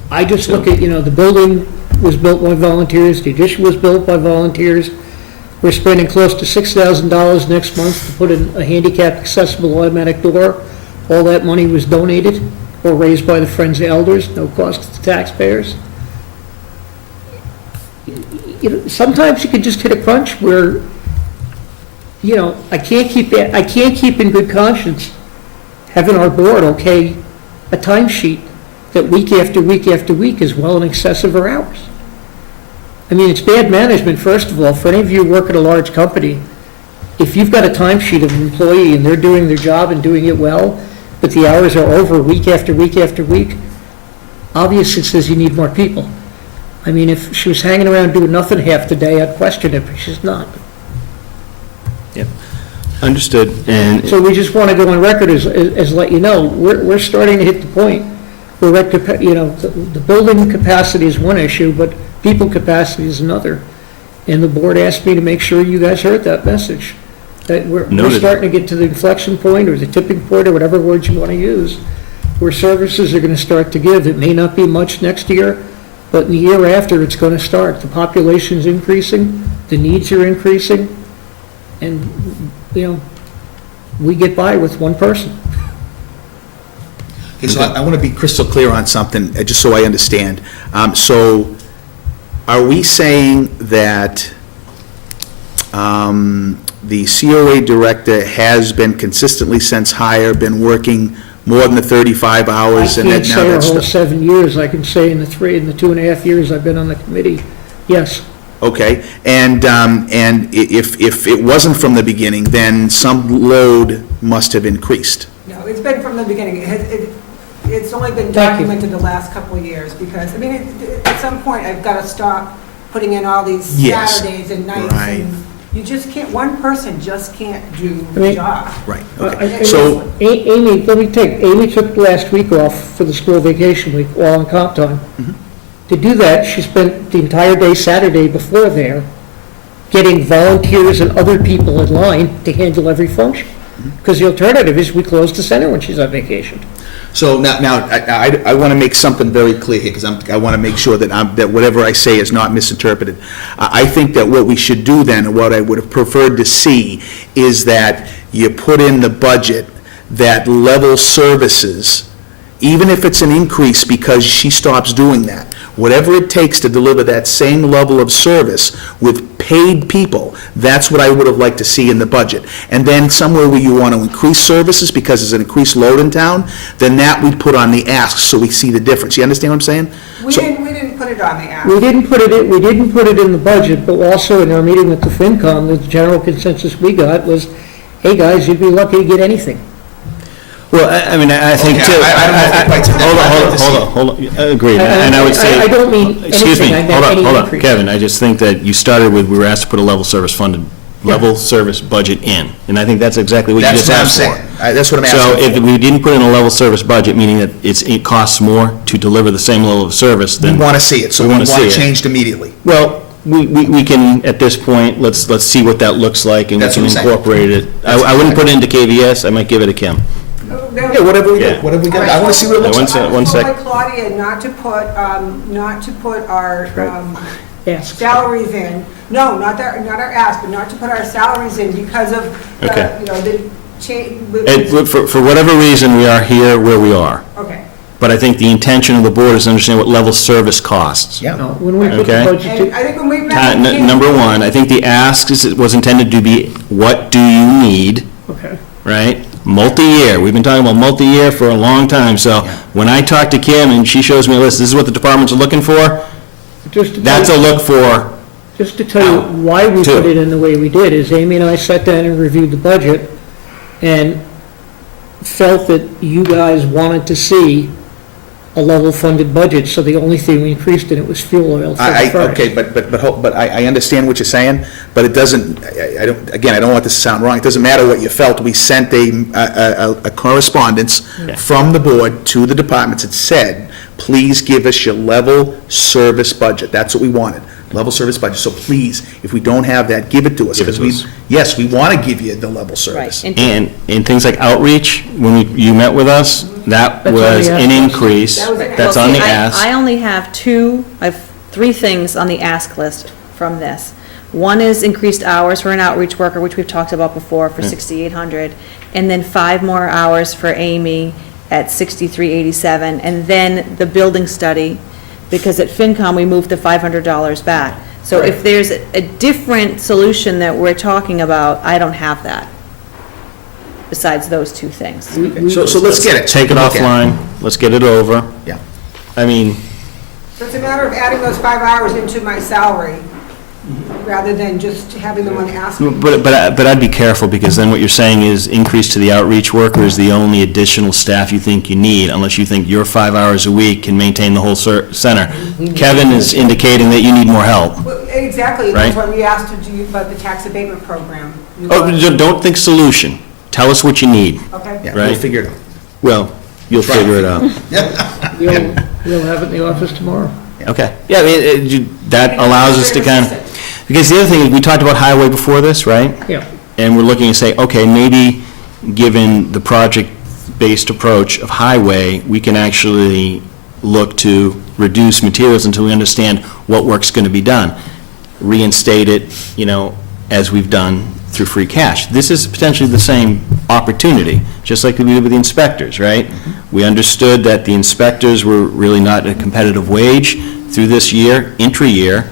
I just look at, you know, the building was built by volunteers, the addition was built by volunteers. We're spending close to $6,000 next month to put in a handicapped accessible automatic door. All that money was donated or raised by the Friends of Elders, no cost to the taxpayers. You know, sometimes you can just hit a crunch where, you know, I can't keep in good conscience having our board okay a timesheet that week after week after week is well in excess of our hours. I mean, it's bad management, first of all. For any of you who work at a large company, if you've got a timesheet of an employee and they're doing their job and doing it well, but the hours are over week after week after week, obviously it says you need more people. I mean, if she was hanging around doing nothing half the day, I'd question it, but she's not. Yep, understood, and... So we just want to go on record as let you know, we're starting to hit the point where, you know, the building capacity is one issue, but people capacity is another. And the board asked me to make sure you guys heard that message. That we're starting to get to the inflection point or the tipping point or whatever words you want to use, where services are going to start to give. It may not be much next year, but in the year after, it's going to start. The population's increasing, the needs are increasing, and, you know, we get by with one person. Okay, so I want to be crystal clear on something, just so I understand. So are we saying that The COA director has been consistently since hire, been working more than the 35 I hours. and can't that now say a that's whole the- 7 years, I can say in the 2.5 years I've been on the committee, yes. Okay, and if it wasn't from the beginning, then some load must have increased. No, it's been from the beginning. It's only been Thank you. documented the last couple of years, because, I mean, at some point, I've got to stop putting in all these Yes. Saturdays and nights. Right. And you just can't, one person just can't do I the mean- job. Right, I- okay. I- So, Amy, Amy took last week off for the school vacation week, while on comp time. Mm-hmm. To do that, she spent the entire day Saturday before there, getting volunteers and other people in line to handle every function. Mm-hmm. Because the alternative is we close the center when she's on vacation. so now, I want to make something very clear here, because I want to make sure that whatever I say is not misinterpreted. I think that what we should do then, and what I would have preferred to see, is that you put in the budget that level services, even if it's an increase because she stops doing that, whatever it takes to deliver that same level of service with paid people, that's what I would have liked to see in the budget. And then somewhere where you want to increase services because there's an increased load in town, then that we put on the asks so we see the difference. You understand what I'm saying? We So- didn't put it on the app. We didn't put it in the budget, but also in our meeting with the FinCom, the general consensus we got was, hey, guys, you'd be lucky to get anything. Well, I mean, I think Okay, too. I don't know if it quite to that. I'd like to see it. Hold on, agreed, and I would say. I don't mean Excuse me, anything, I meant any hold on, increase. Kevin, I just think that you started with, we were asked to put a level service budget in, and I think that's exactly what you That's just what I'm asked saying. for. That's what I'm So asking if for. we didn't put in a level service budget, meaning that it costs more to deliver the same level of service, We then. want to see it, so We we wanna want see it it. changed immediately. Well, we can, at this point, let's see what that looks like, and we That's can what I'm saying. incorporate it. I wouldn't put it into KVS, I might give it to Kim. Yeah, whatever we do, Yeah. whatever we get, I want to see what it looks One like. sec. I was told by Claudia not to put our Yes. salaries in. No, not our ask, but not to put our salaries in because of, Okay. the change. For whatever reason, we are here where we are. Okay. But I think the intention of the board is to understand what level service costs. Yeah. No, when we put the Okay. budget And to, I think when we met. Number one, I think the ask was intended to be, what do you need, okay. right? Multi-year, we've been talking about multi-year for a long time, so when I talk to Kim and she shows me a list, this is what the departments are looking for, Just to that's tell a you- look for, Just to tell you why we Two. put it in the way we did, is Amy and I sat down and reviewed the budget and felt that you guys wanted to see a level-funded budget, so the only thing we increased in it was fuel oil for the furnace. Okay, but I understand what you're saying, but it doesn't, I don't, again, I don't want this to sound wrong, it doesn't matter what you felt, we sent a correspondence from the board to the departments, it said, please give us your level service budget, that's what we wanted, level service budget, so please, if we don't have that, give it to us. Give it 'cause to we- us. Yes, we want to give you the level service. Right. and things like outreach, when you met with us, that That's on the was an ask list. increase, That was an that's Well, on see, the I ask. only have I have 3 things on the ask list from this. One is increased hours for an outreach worker, which we've talked about before, for 6,800, and then 5 more hours for Amy at 6,387, and then the building study, because at FinCom, we moved the $500 back. So if there's a different solution that we're talking about, I don't have that, besides those 2 things. So let's get it. Take it Look at offline, let's get it over. Yeah. I mean, So it's a matter of adding those 5 hours into my salary, rather than just having them on ask. but I'd be careful, because then what you're saying is increase to the outreach worker is the only additional staff you think you need, unless you think your 5 hours a week can maintain the whole center. Kevin is indicating that you need more help. Well, exactly, that's Right. why we asked to do about the tax abatement program. Oh, don't think solution. Tell us what you need. Okay? Yeah, we'll Right. figure it out. Well, you'll figure it out. We'll have it in the office tomorrow. Okay. Yeah, I mean, that allows us to kind of, because the other thing is, we talked about highway before this, right? Yeah. And we're looking to say, okay, maybe, given the project-based approach of highway, we can actually look to reduce materials until we understand what work's going to be done. Reinstate it, as we've done through free cash. This is potentially the same opportunity, just like we did with the inspectors, right? We understood that the inspectors were really not at a competitive wage. Through this year, intra-year,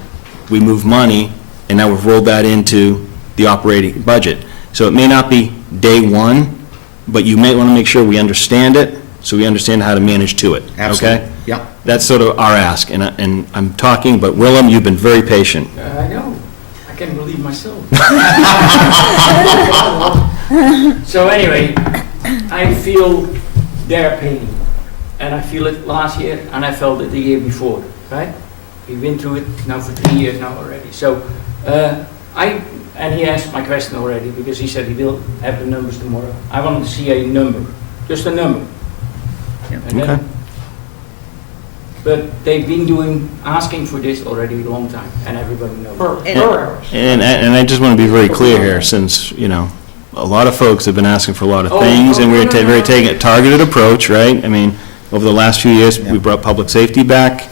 we moved money, and now we've rolled that into the operating budget. So it may not be day one, but you may want to make sure we understand it, so we understand how to manage to it. Absolutely. Okay? Yeah. That's sort of our ask, and I'm talking, but Willem, you've been very patient. I know, I can't believe myself. So anyway, I feel their pain, and I feel it last year, and I felt it the year before, right? We've been through it now for 3 years now already. So, and he asked my question already, because he said he will have the numbers tomorrow. I wanted to see a number, just a number. And then- Okay. But they've been asking for this already a long time, and everybody knows. And I just want to be very clear here, since, you know, a lot of folks have been asking for a lot of things, and we're very taking a targeted approach, right? I mean, over the last few years, we brought public safety back.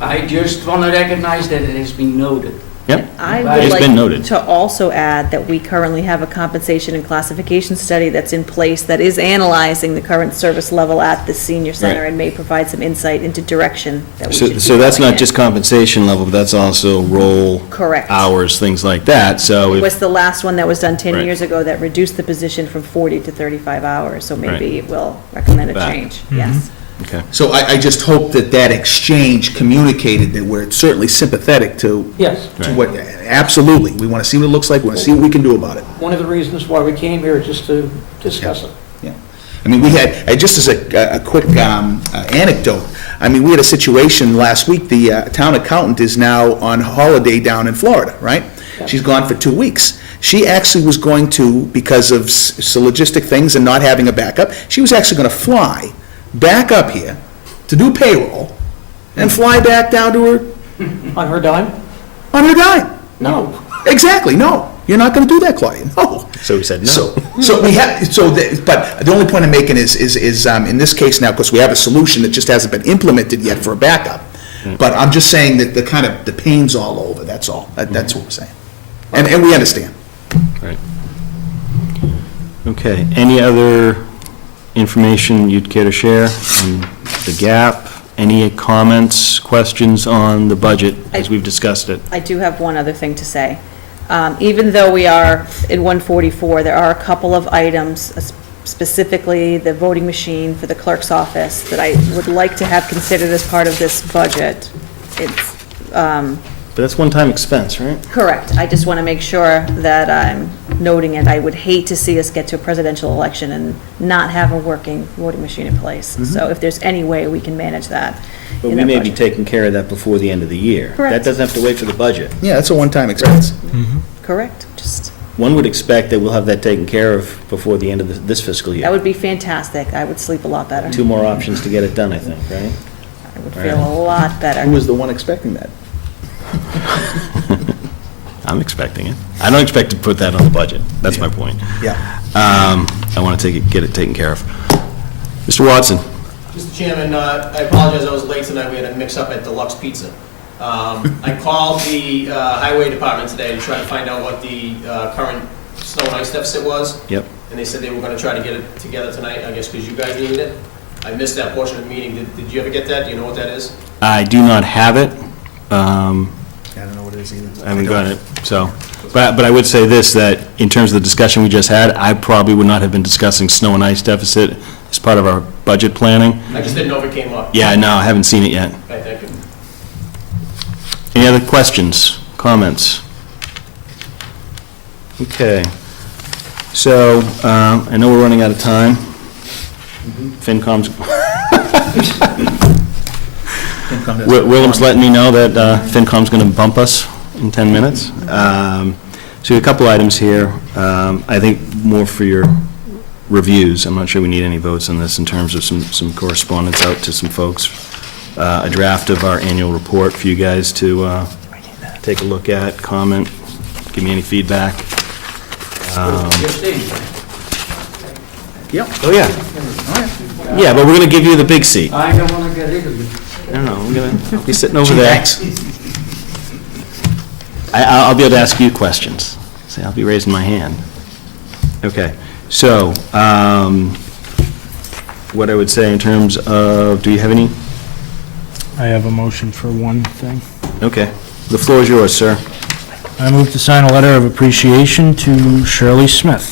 I just want to recognize that it has been noted. Yep. I It's would been like noted. to also add that we currently have a compensation and classification study that's in place that is analyzing the current service level at the senior center Right. and may provide some insight into direction that we should be So that's going not in. just compensation level, but that's also role, Correct. hours, things like that, so It if, was the last one that was done 10 Right. years ago that reduced the position from 40 to 35 hours, so maybe Right. it will recommend a Back. change, yes. okay. So I just hope that exchange communicated that we're certainly sympathetic to Yes. to what, absolutely. We want to see what it looks like, we want to see what we can do about it. One of the reasons why we came here is just to discuss it. Yeah. I mean, we had, just as a quick anecdote, I mean, we had a situation last week, the town accountant is now on holiday down in Florida, right? She's gone for 2 weeks. She actually was going to, because of logistic things and not having a backup, she was actually going to fly back up here to do payroll and fly back down to her On her dime? on her dime. No. Exactly, no. You're not going to do that, Claudia, no. So we said no. So we have, but the only point I'm making is, in this case now, because we have a solution that just hasn't been implemented yet for a backup. But I'm just saying that the pain's all over, that's all. That's what we're saying. And we understand. Right. Okay, any other information you'd care to share on the gap? Any comments, questions on the budget as we've discussed it? I do have one other thing to say. Even though we are in 144, there are a couple of items, specifically the voting machine for the clerk's office, that I would like to have considered as part of this budget. It's, But that's one-time expense, right? correct. I just want to make sure that I'm noting it. I would hate to see us get to a presidential election and not have a working voting machine in place. So if there's any way we can manage that But in we our may be budget. taking care of that before the end of the year. Correct. That doesn't have to wait for the budget. Yeah, that's a one-time expense. Correct, just, One would expect that we'll have that taken care of before the end of this fiscal that year. would be fantastic. I would sleep a lot better. 2 more options to get it done, I think, right? I would feel a lot better. Who was the one expecting that? I'm expecting it. I don't expect to put that on the budget. That's my point. Yeah. I want to get it taken care of. Mr. Watson? Mr. Chairman, I apologize, I was late tonight, we had a mix-up at Deluxe Pizza. I called the highway department today to try to find out what the current snow and ice deficit was, Yep. and they said they were gonna try to get it together tonight, I guess because you guys needed it. I missed that portion of the meeting, did you ever get that? Do you know what that is? I do not have it. I don't know what it is either. I haven't got it, so. But I would say this, that in terms of the discussion we just had, I probably would not have been discussing snow and ice deficit as part of our budget planning. I just didn't know if it came up. Yeah, no, I haven't seen it yet. Okay, thank you. Any other questions, comments? Okay. So, I know we're running out of time. FinCom's, Willem's letting me know that FinCom's going to bump us in 10 minutes. So a couple items here, I think more for your reviews. I'm not sure we need any votes on this in terms of some correspondence out to some folks. A draft of our annual report for you guys to take a look at, comment, give me any feedback. You're staying. Yep. Oh, yeah. Yeah, but we're going to give you the big seat. I don't want to get rid of you. I don't know, I'm going to be sitting over there. I'll be able to ask you questions. See, I'll be raising my hand. Okay, so, what I would say in terms of, do you have any? I have a motion for one thing. Okay, the floor is yours, sir. I move to sign a letter of appreciation to Shirley Smith.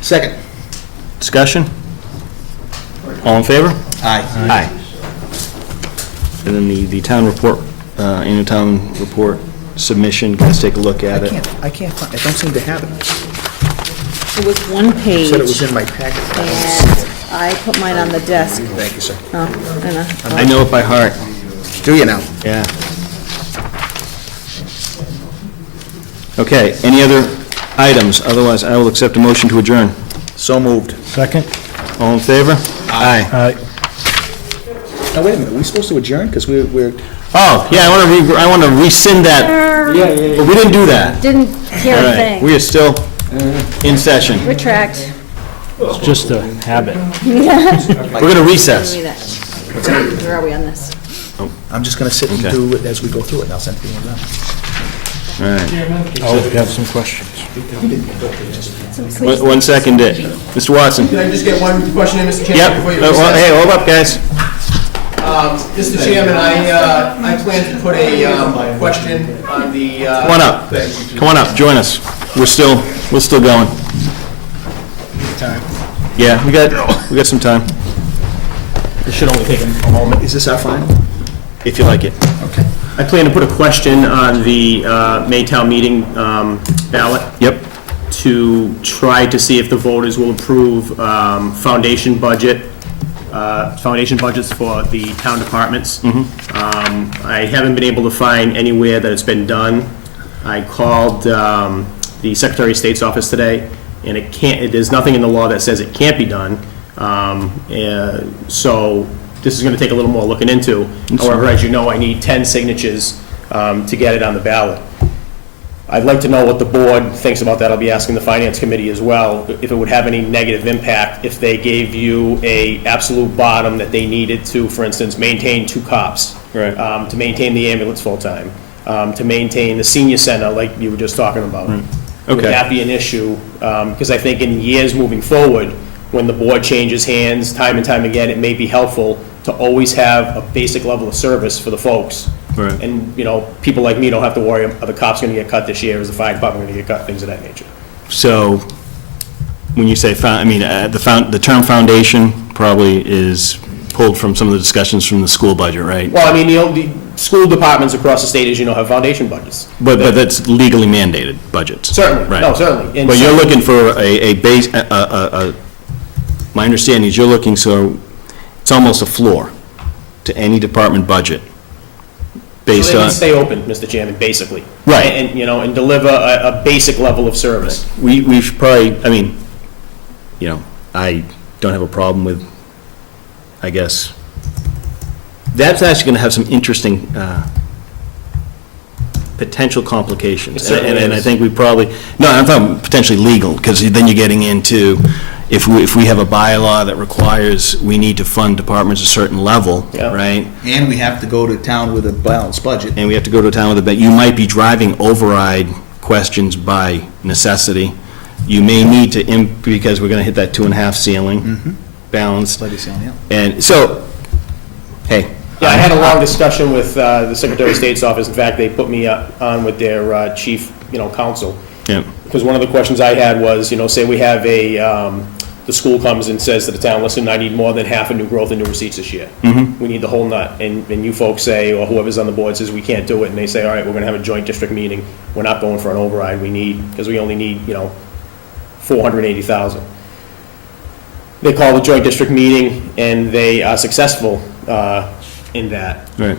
Second. Discussion? All in favor? Aye. Aye. And then the town report, annual town report submission, guys take a look at it. I can't find, I don't seem to have it. It was one page. Said it was in my packet. And I put mine on the desk. Thank you, sir. Oh, I know. I know it by heart, Do you now? yeah. Okay, any other items? Otherwise, I will accept a motion to adjourn. So moved. Second? All in favor? Aye. Aye. Now, wait a minute, are we supposed to adjourn? Because we're, Oh, yeah, I want to rescind that, but we didn't do that. Didn't hear All a right, thing. we are still in session. Retract. It's just a habit. We're going to recess. Give me that. Where are we on this? I'm just gonna sit and Okay. do it as we go through it, and I'll send it to you. All right. Oh, we have some questions. One second, Mr. Watson. Can I just get one question in, Mr. Chairman? Yep. before you Well, recess? hey, hold up, guys. Mr. Chairman, I plan to put a question on the... Come on up. Come on up, join us. We're still going. Yeah, we got some time, This should only take a moment. Is this our final? if you like it. Okay. I plan to put a question on the Maytown meeting ballot Yep. to try to see if the voters will approve foundation budgets for the town departments. I haven't been able to find anywhere that it's been done. I called the Secretary of State's office today, and there's nothing in the law that says it can't be done. So this is going to take a little more looking into. However, as you know, I need 10 signatures to get it on the ballot. I'd like to know what the board thinks about that. I'll be asking the Finance Committee as well, if it would have any negative impact if they gave you a absolute bottom that they needed to, for instance, maintain 2 cops. Right. To maintain the ambulance full-time, to maintain the senior center like you were just talking about. Would Okay. that be an issue? Because I think in years moving forward, when the board changes hands time and time again, it may be helpful to always have a basic level of service for the folks. Right. And, people like me don't have to worry, are the cops going to get cut this year, is the fire department going to get cut, things of that nature. So, when you say, the term foundation probably is pulled from some of the discussions from the school budget, right? Well, I mean, the school departments across the state, as you know, have foundation budgets. But that's legally mandated budgets. Certainly, Right. no, certainly. And But you're so- looking for a base, my understanding is you're looking, so it's almost a floor to any department budget based So they on, can stay open, Mr. Chairman, basically. Right. And deliver a basic level of service. we should probably, I don't have a problem with, I guess, that's actually going to have some interesting potential complications. It certainly And I is. think we probably, no, I'm talking potentially legal, because then you're getting into, if we have a bylaw that requires we need to fund departments a certain level, Yeah. right? And we have to go to town with a balanced budget. And we have to go to a town with a, but you might be driving override questions by necessity. You may need to, because we're going to hit that 2.5 ceiling, balanced. Lady Sally, yeah. And so, hey. Yeah, I had a long discussion with the Secretary of State's office. In fact, they put me on with their chief, counsel. Yeah. Because one of the questions I had was, say we have the school comes and says to the town, listen, I need more than half a new growth in new receipts this year. We need the whole nut. And you folks say, or whoever's on the board says, we can't do it. And they say, all right, we're going to have a joint district meeting. We're not going for an override. Because we only need, 480,000. They call the joint district meeting, and they are successful in that. Right.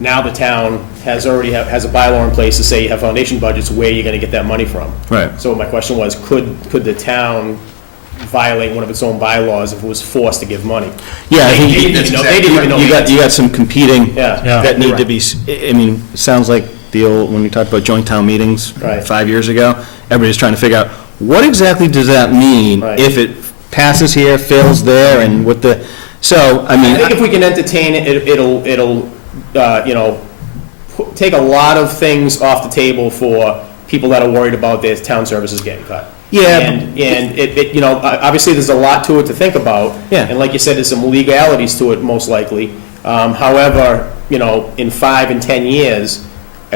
Now the town has a bylaw in place to say you have foundation budgets, where you're gonna get that money from. Right. So my question was, could the town violate one of its own bylaws if it was forced to give money? Yeah, I They think didn't even know. you got some competing Yeah. that need to Right. be, it sounds like the old, when we talked about joint town meetings Right. 5 years ago, everybody's trying to figure out, what exactly does that mean Right. if it passes here, fails there, and what the, so, I think if we can entertain it, it'll take a lot of things off the table for people that are worried about their town services getting cut. Yeah. And it, obviously, there's a lot to it to think about. Yeah. And like you said, there's some legalities to it, most likely. However, in 5 and 10 years,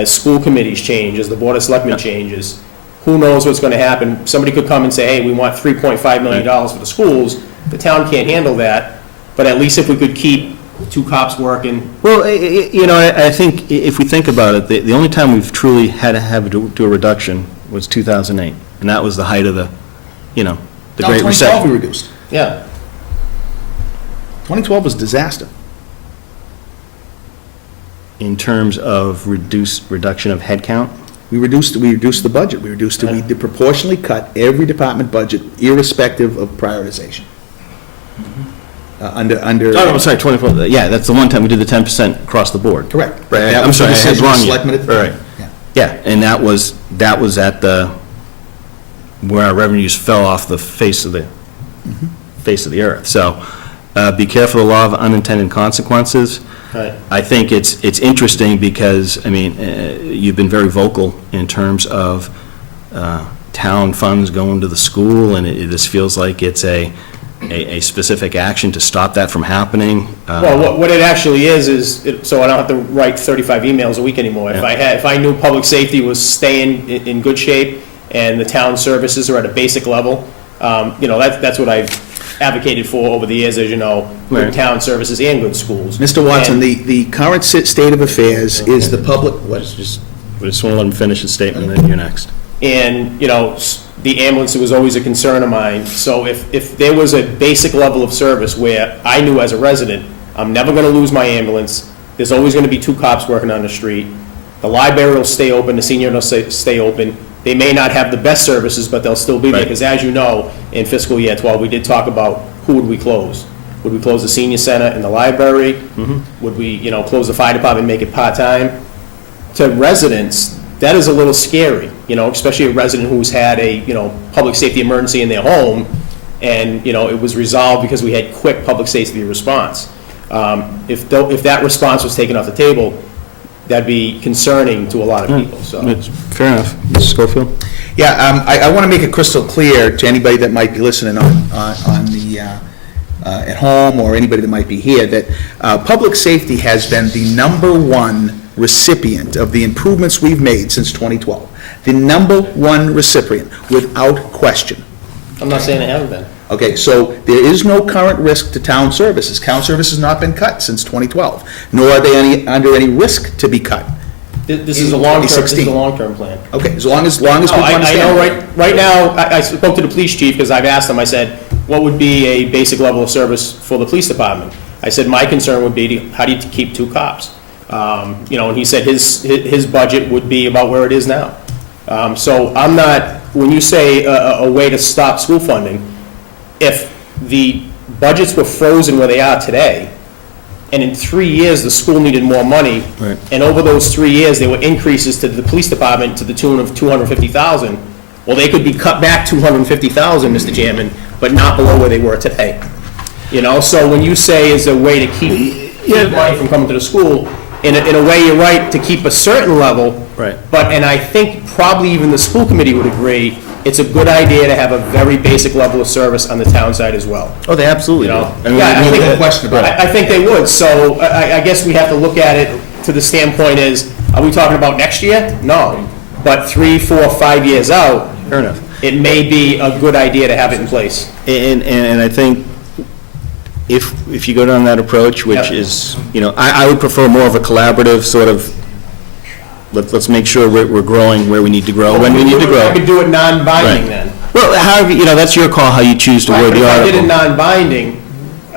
as school committees change, as the Board of Selectmen changes, who knows what's gonna happen? Somebody could come and say, hey, we want $3.5 million for the schools. The town can't handle that, but at least if we could keep 2 cops working. Well, I think if we think about it, the only time we've truly had to do a reduction was 2008, and that was the height of the Great 2012 Recession. we reduced. Yeah. 2012 was a disaster. In terms of reduction of headcount? We reduced the budget. We proportionally cut every department budget irrespective of prioritization. Under. Oh, I'm sorry, 24, yeah, that's the one time we did the 10% across the board. Correct. Right, That I'm was the sorry, I had decision of wrong. the selectmen at the time. Right. Yeah. Yeah, and that was at where our revenues fell off the face of the earth. So, be careful of the law of unintended consequences. Right. I think it's interesting because, you've been very vocal in terms of town funds going to the school, and this feels like it's a specific action to stop that from happening. Well, what it actually is so I don't have to write 35 emails a week anymore. If I knew public safety was staying in good shape and the town services are at a basic level, that's what I've advocated for over the years, as you know, good Right. town services and good schools. Mr. Watson, And- the current state of affairs is the public, We just want to let him finish his statement, and then you're next. And, the ambulance was always a concern of mine. So if there was a basic level of service where I knew as a resident, I'm never going to lose my ambulance, there's always going to be 2 cops working on the street, the library will stay open, the senior will stay open. They may not have the best services, but they'll still be there. Right. Because as you know, in fiscal year 12, we did talk about who would we close? Would we close the senior center and the library? Would we, close the fire department and make it part-time? To residents, that is a little scary, especially a resident who's had a, public safety emergency in their home, and, it was resolved because we had quick public safety response. If that response was taken off the table, that'd be concerning to a lot of people, so. It's fair enough. Mr. Schofield? Yeah, I want to make it crystal clear to anybody that might be listening on the, at home, or anybody that might be here, that public safety has been the #1 recipient of the improvements we've made since 2012. The #1 recipient, without question. I'm not saying it hasn't been. Okay, so there is no current risk to town services. Town service has not been cut since 2012, nor are they under any risk to be cut. This is a long-term plan. Okay, as long as people No, I understand. know, right now, I spoke to the police chief, because I've asked him, I said, what would be a basic level of service for the police department? I said, my concern would be, how do you keep 2 cops? And he said his budget would be about where it is now. So I'm not, when you say a way to stop school funding, if the budgets were frozen where they are today, and in 3 years, the school needed more money, Right. and over those 3 years, there were increases to the police department to the tune of $250,000, well, they could be cut back $250,000, Mr. Chairman, but not below where they were today. So when you say is a way to keep money from coming to the school, in a way, you're right, to keep a certain level. Right. And I think probably even the school committee would agree, it's a good idea to have a very basic level of service on the town side as well. Oh, they absolutely do. No question about it. I think they would, so I guess we have to look at it to the standpoint is, are we talking about next year? No, but 3, 4, 5 years out, Fair enough. it may be a good idea to have it in place. And I think if you go down that approach, which Yep. is, I would prefer more of a collaborative sort of, let's make sure we're growing where we need to grow, when we need to I grow. could do it non-binding Right. then. Well, however, that's your call, how you choose to Right, word but the if I did it article. non-binding,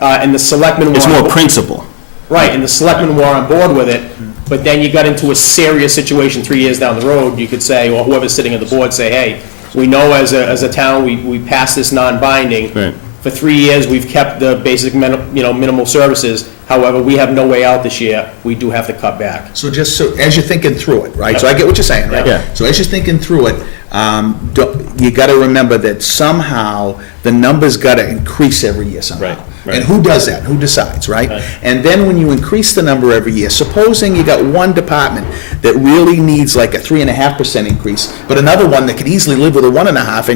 and the selectmen were. It's on more bo- principle. Right, and the selectmen were on board with it, but then you got into a serious situation 3 years down the road, you could say, or whoever's sitting at the board, say, hey, we know as a town, we passed this non-binding. Right. For 3 years, we've kept the basic, minimal services. However, we have no way out this year. We do have to cut back. So just so, as you're thinking through it, right, so I get what you're saying, right? Yeah. So as you're thinking through it, you gotta remember that somehow the numbers gotta increase every year somehow. Right, right. And who does that? Who decides, right? Right. And then when you increase the number every year, supposing you got one department that really needs like a 3.5% increase, but another one that could easily live with a 1.5,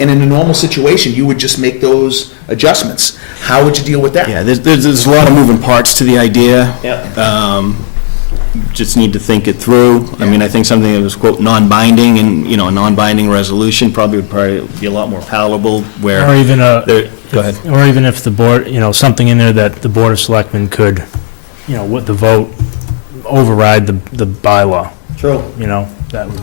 and in a normal situation, you would just make those adjustments. How would you deal with that? Yeah, there's a lot of moving parts to the idea. Yeah. just need to think it through. I mean, I think something that was, quote, non-binding, and, a non-binding resolution probably would be a lot more palatable, where... Or even Go ahead. or even if the board, something in there that the Board of Selectmen could, with the vote, override the bylaw, True. that would...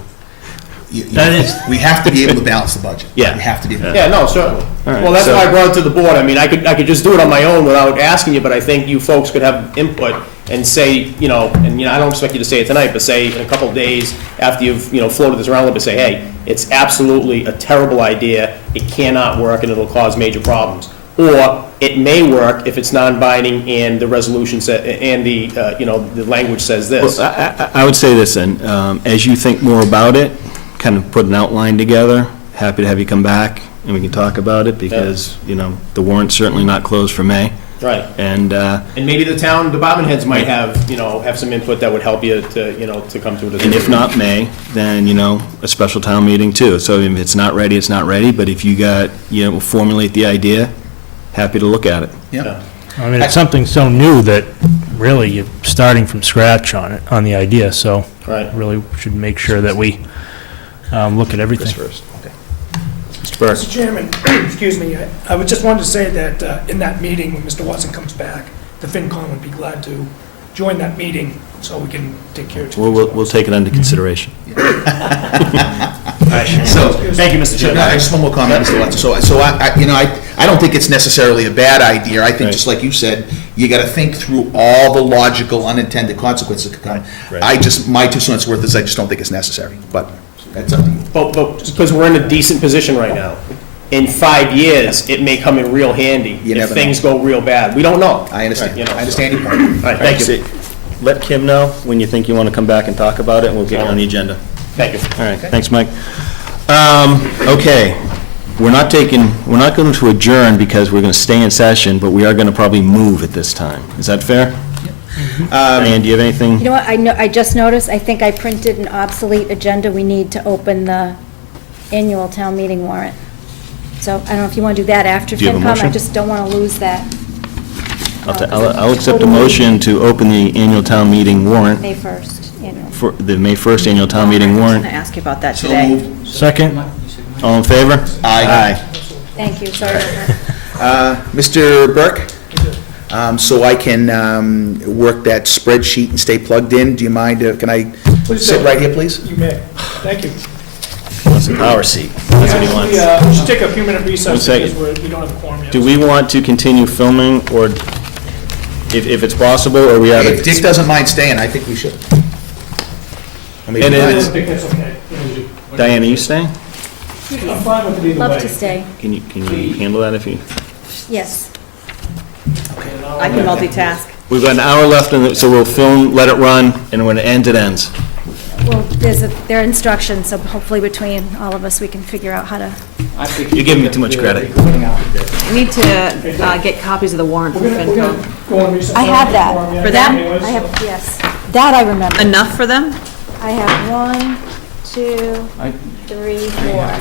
That is, we have to be able to balance the budget. Yeah. We have to be able to. Yeah, no, certainly. All right, Well, that's so- why I brought it to the board. I mean, I could just do it on my own without asking you, but I think you folks could have input and say, I don't expect you to say it tonight, but say in a couple of days after you've, floated this around a little bit, say, hey, it's absolutely a terrible idea, it cannot work, and it'll cause major problems. Or it may work if it's non-binding and the resolution and the language says this. Well, I would say this then, as you think more about it, kind of put an outline together, happy to have you come back and we can talk about it, because, the warrant's certainly not closed for May. Right. And, And maybe the town department heads might have some input that would help you to come to a decision. and if not May, then, a special town meeting too. So if it's not ready, it's not ready, but if you got, formulate the idea, happy to look at it. Yeah. I mean, it's something so new that really you're starting from scratch on the idea, so Right. really should make sure that we look at everything. First. Mr. Burke. Mr. Chairman, excuse me, I would just wanted to say that in that meeting, when Mr. Watson comes back, the FinCom would be glad to join that meeting so we can take care of it. We'll take it under consideration. So, Thank you, Mr. Chairman. just one more comment, Mr. Watson. So I don't think it's necessarily a bad idea. I think, just like you said, you gotta think through all the logical unintended consequences that could come. Right. My 2 cents worth is I just don't think it's necessary, but that's up to you. But because we're in a decent position right now, in 5 years, it may come in real handy You if never know. things go real bad. We don't know. I understand. You know, I understand your point. All right, thank you. Let Kim know when you think you want to come back and talk about it, and we'll get it on the agenda. Thank you. All right, thanks, Mike. Okay, we're not going to adjourn because we're going to stay in session, but we are going to probably move at this time. Is that fair? Diane, do you have anything? You know what, I just noticed, I think I printed an obsolete agenda. We need to open the annual town meeting warrant. So I don't know if you want to do that after Do you have a FinCom. I motion? just don't want to lose that. I'll accept a motion to open the annual town meeting warrant, May 1st, annual. for the May 1st annual town meeting I was warrant. going to ask you about that So today. moved. Second? All in favor? Aye. Thank you, sorry about that. Mr. Burke? So I can work that spreadsheet and stay plugged in, do you mind, can I Please sit do. right here, please? You may. Thank you. That's a power seat. That's what he wants. We should take a few minute recess One second. because we don't have a quorum yet. Do we want to continue filming, or if it's possible, or we ought If Dick to? doesn't mind staying, I think we should. I mean, And he it minds. is- I think that's okay. Diane, are you staying? I'm fine with it either way. Love to stay, Can you handle that if you? yes. I can multitask. We've got an hour left, so we'll film, let it run, and when it ends, it ends. Well, there are instructions, so hopefully between all of us, we can figure out how to, You're giving me too much credit. We need to get copies of the warrant from We're gonna FinCom. go on recess. I have that. Quorum yet For them? anyways, I so- have, yes, that I remember. Enough for them? I have 1, 2, 3, 4.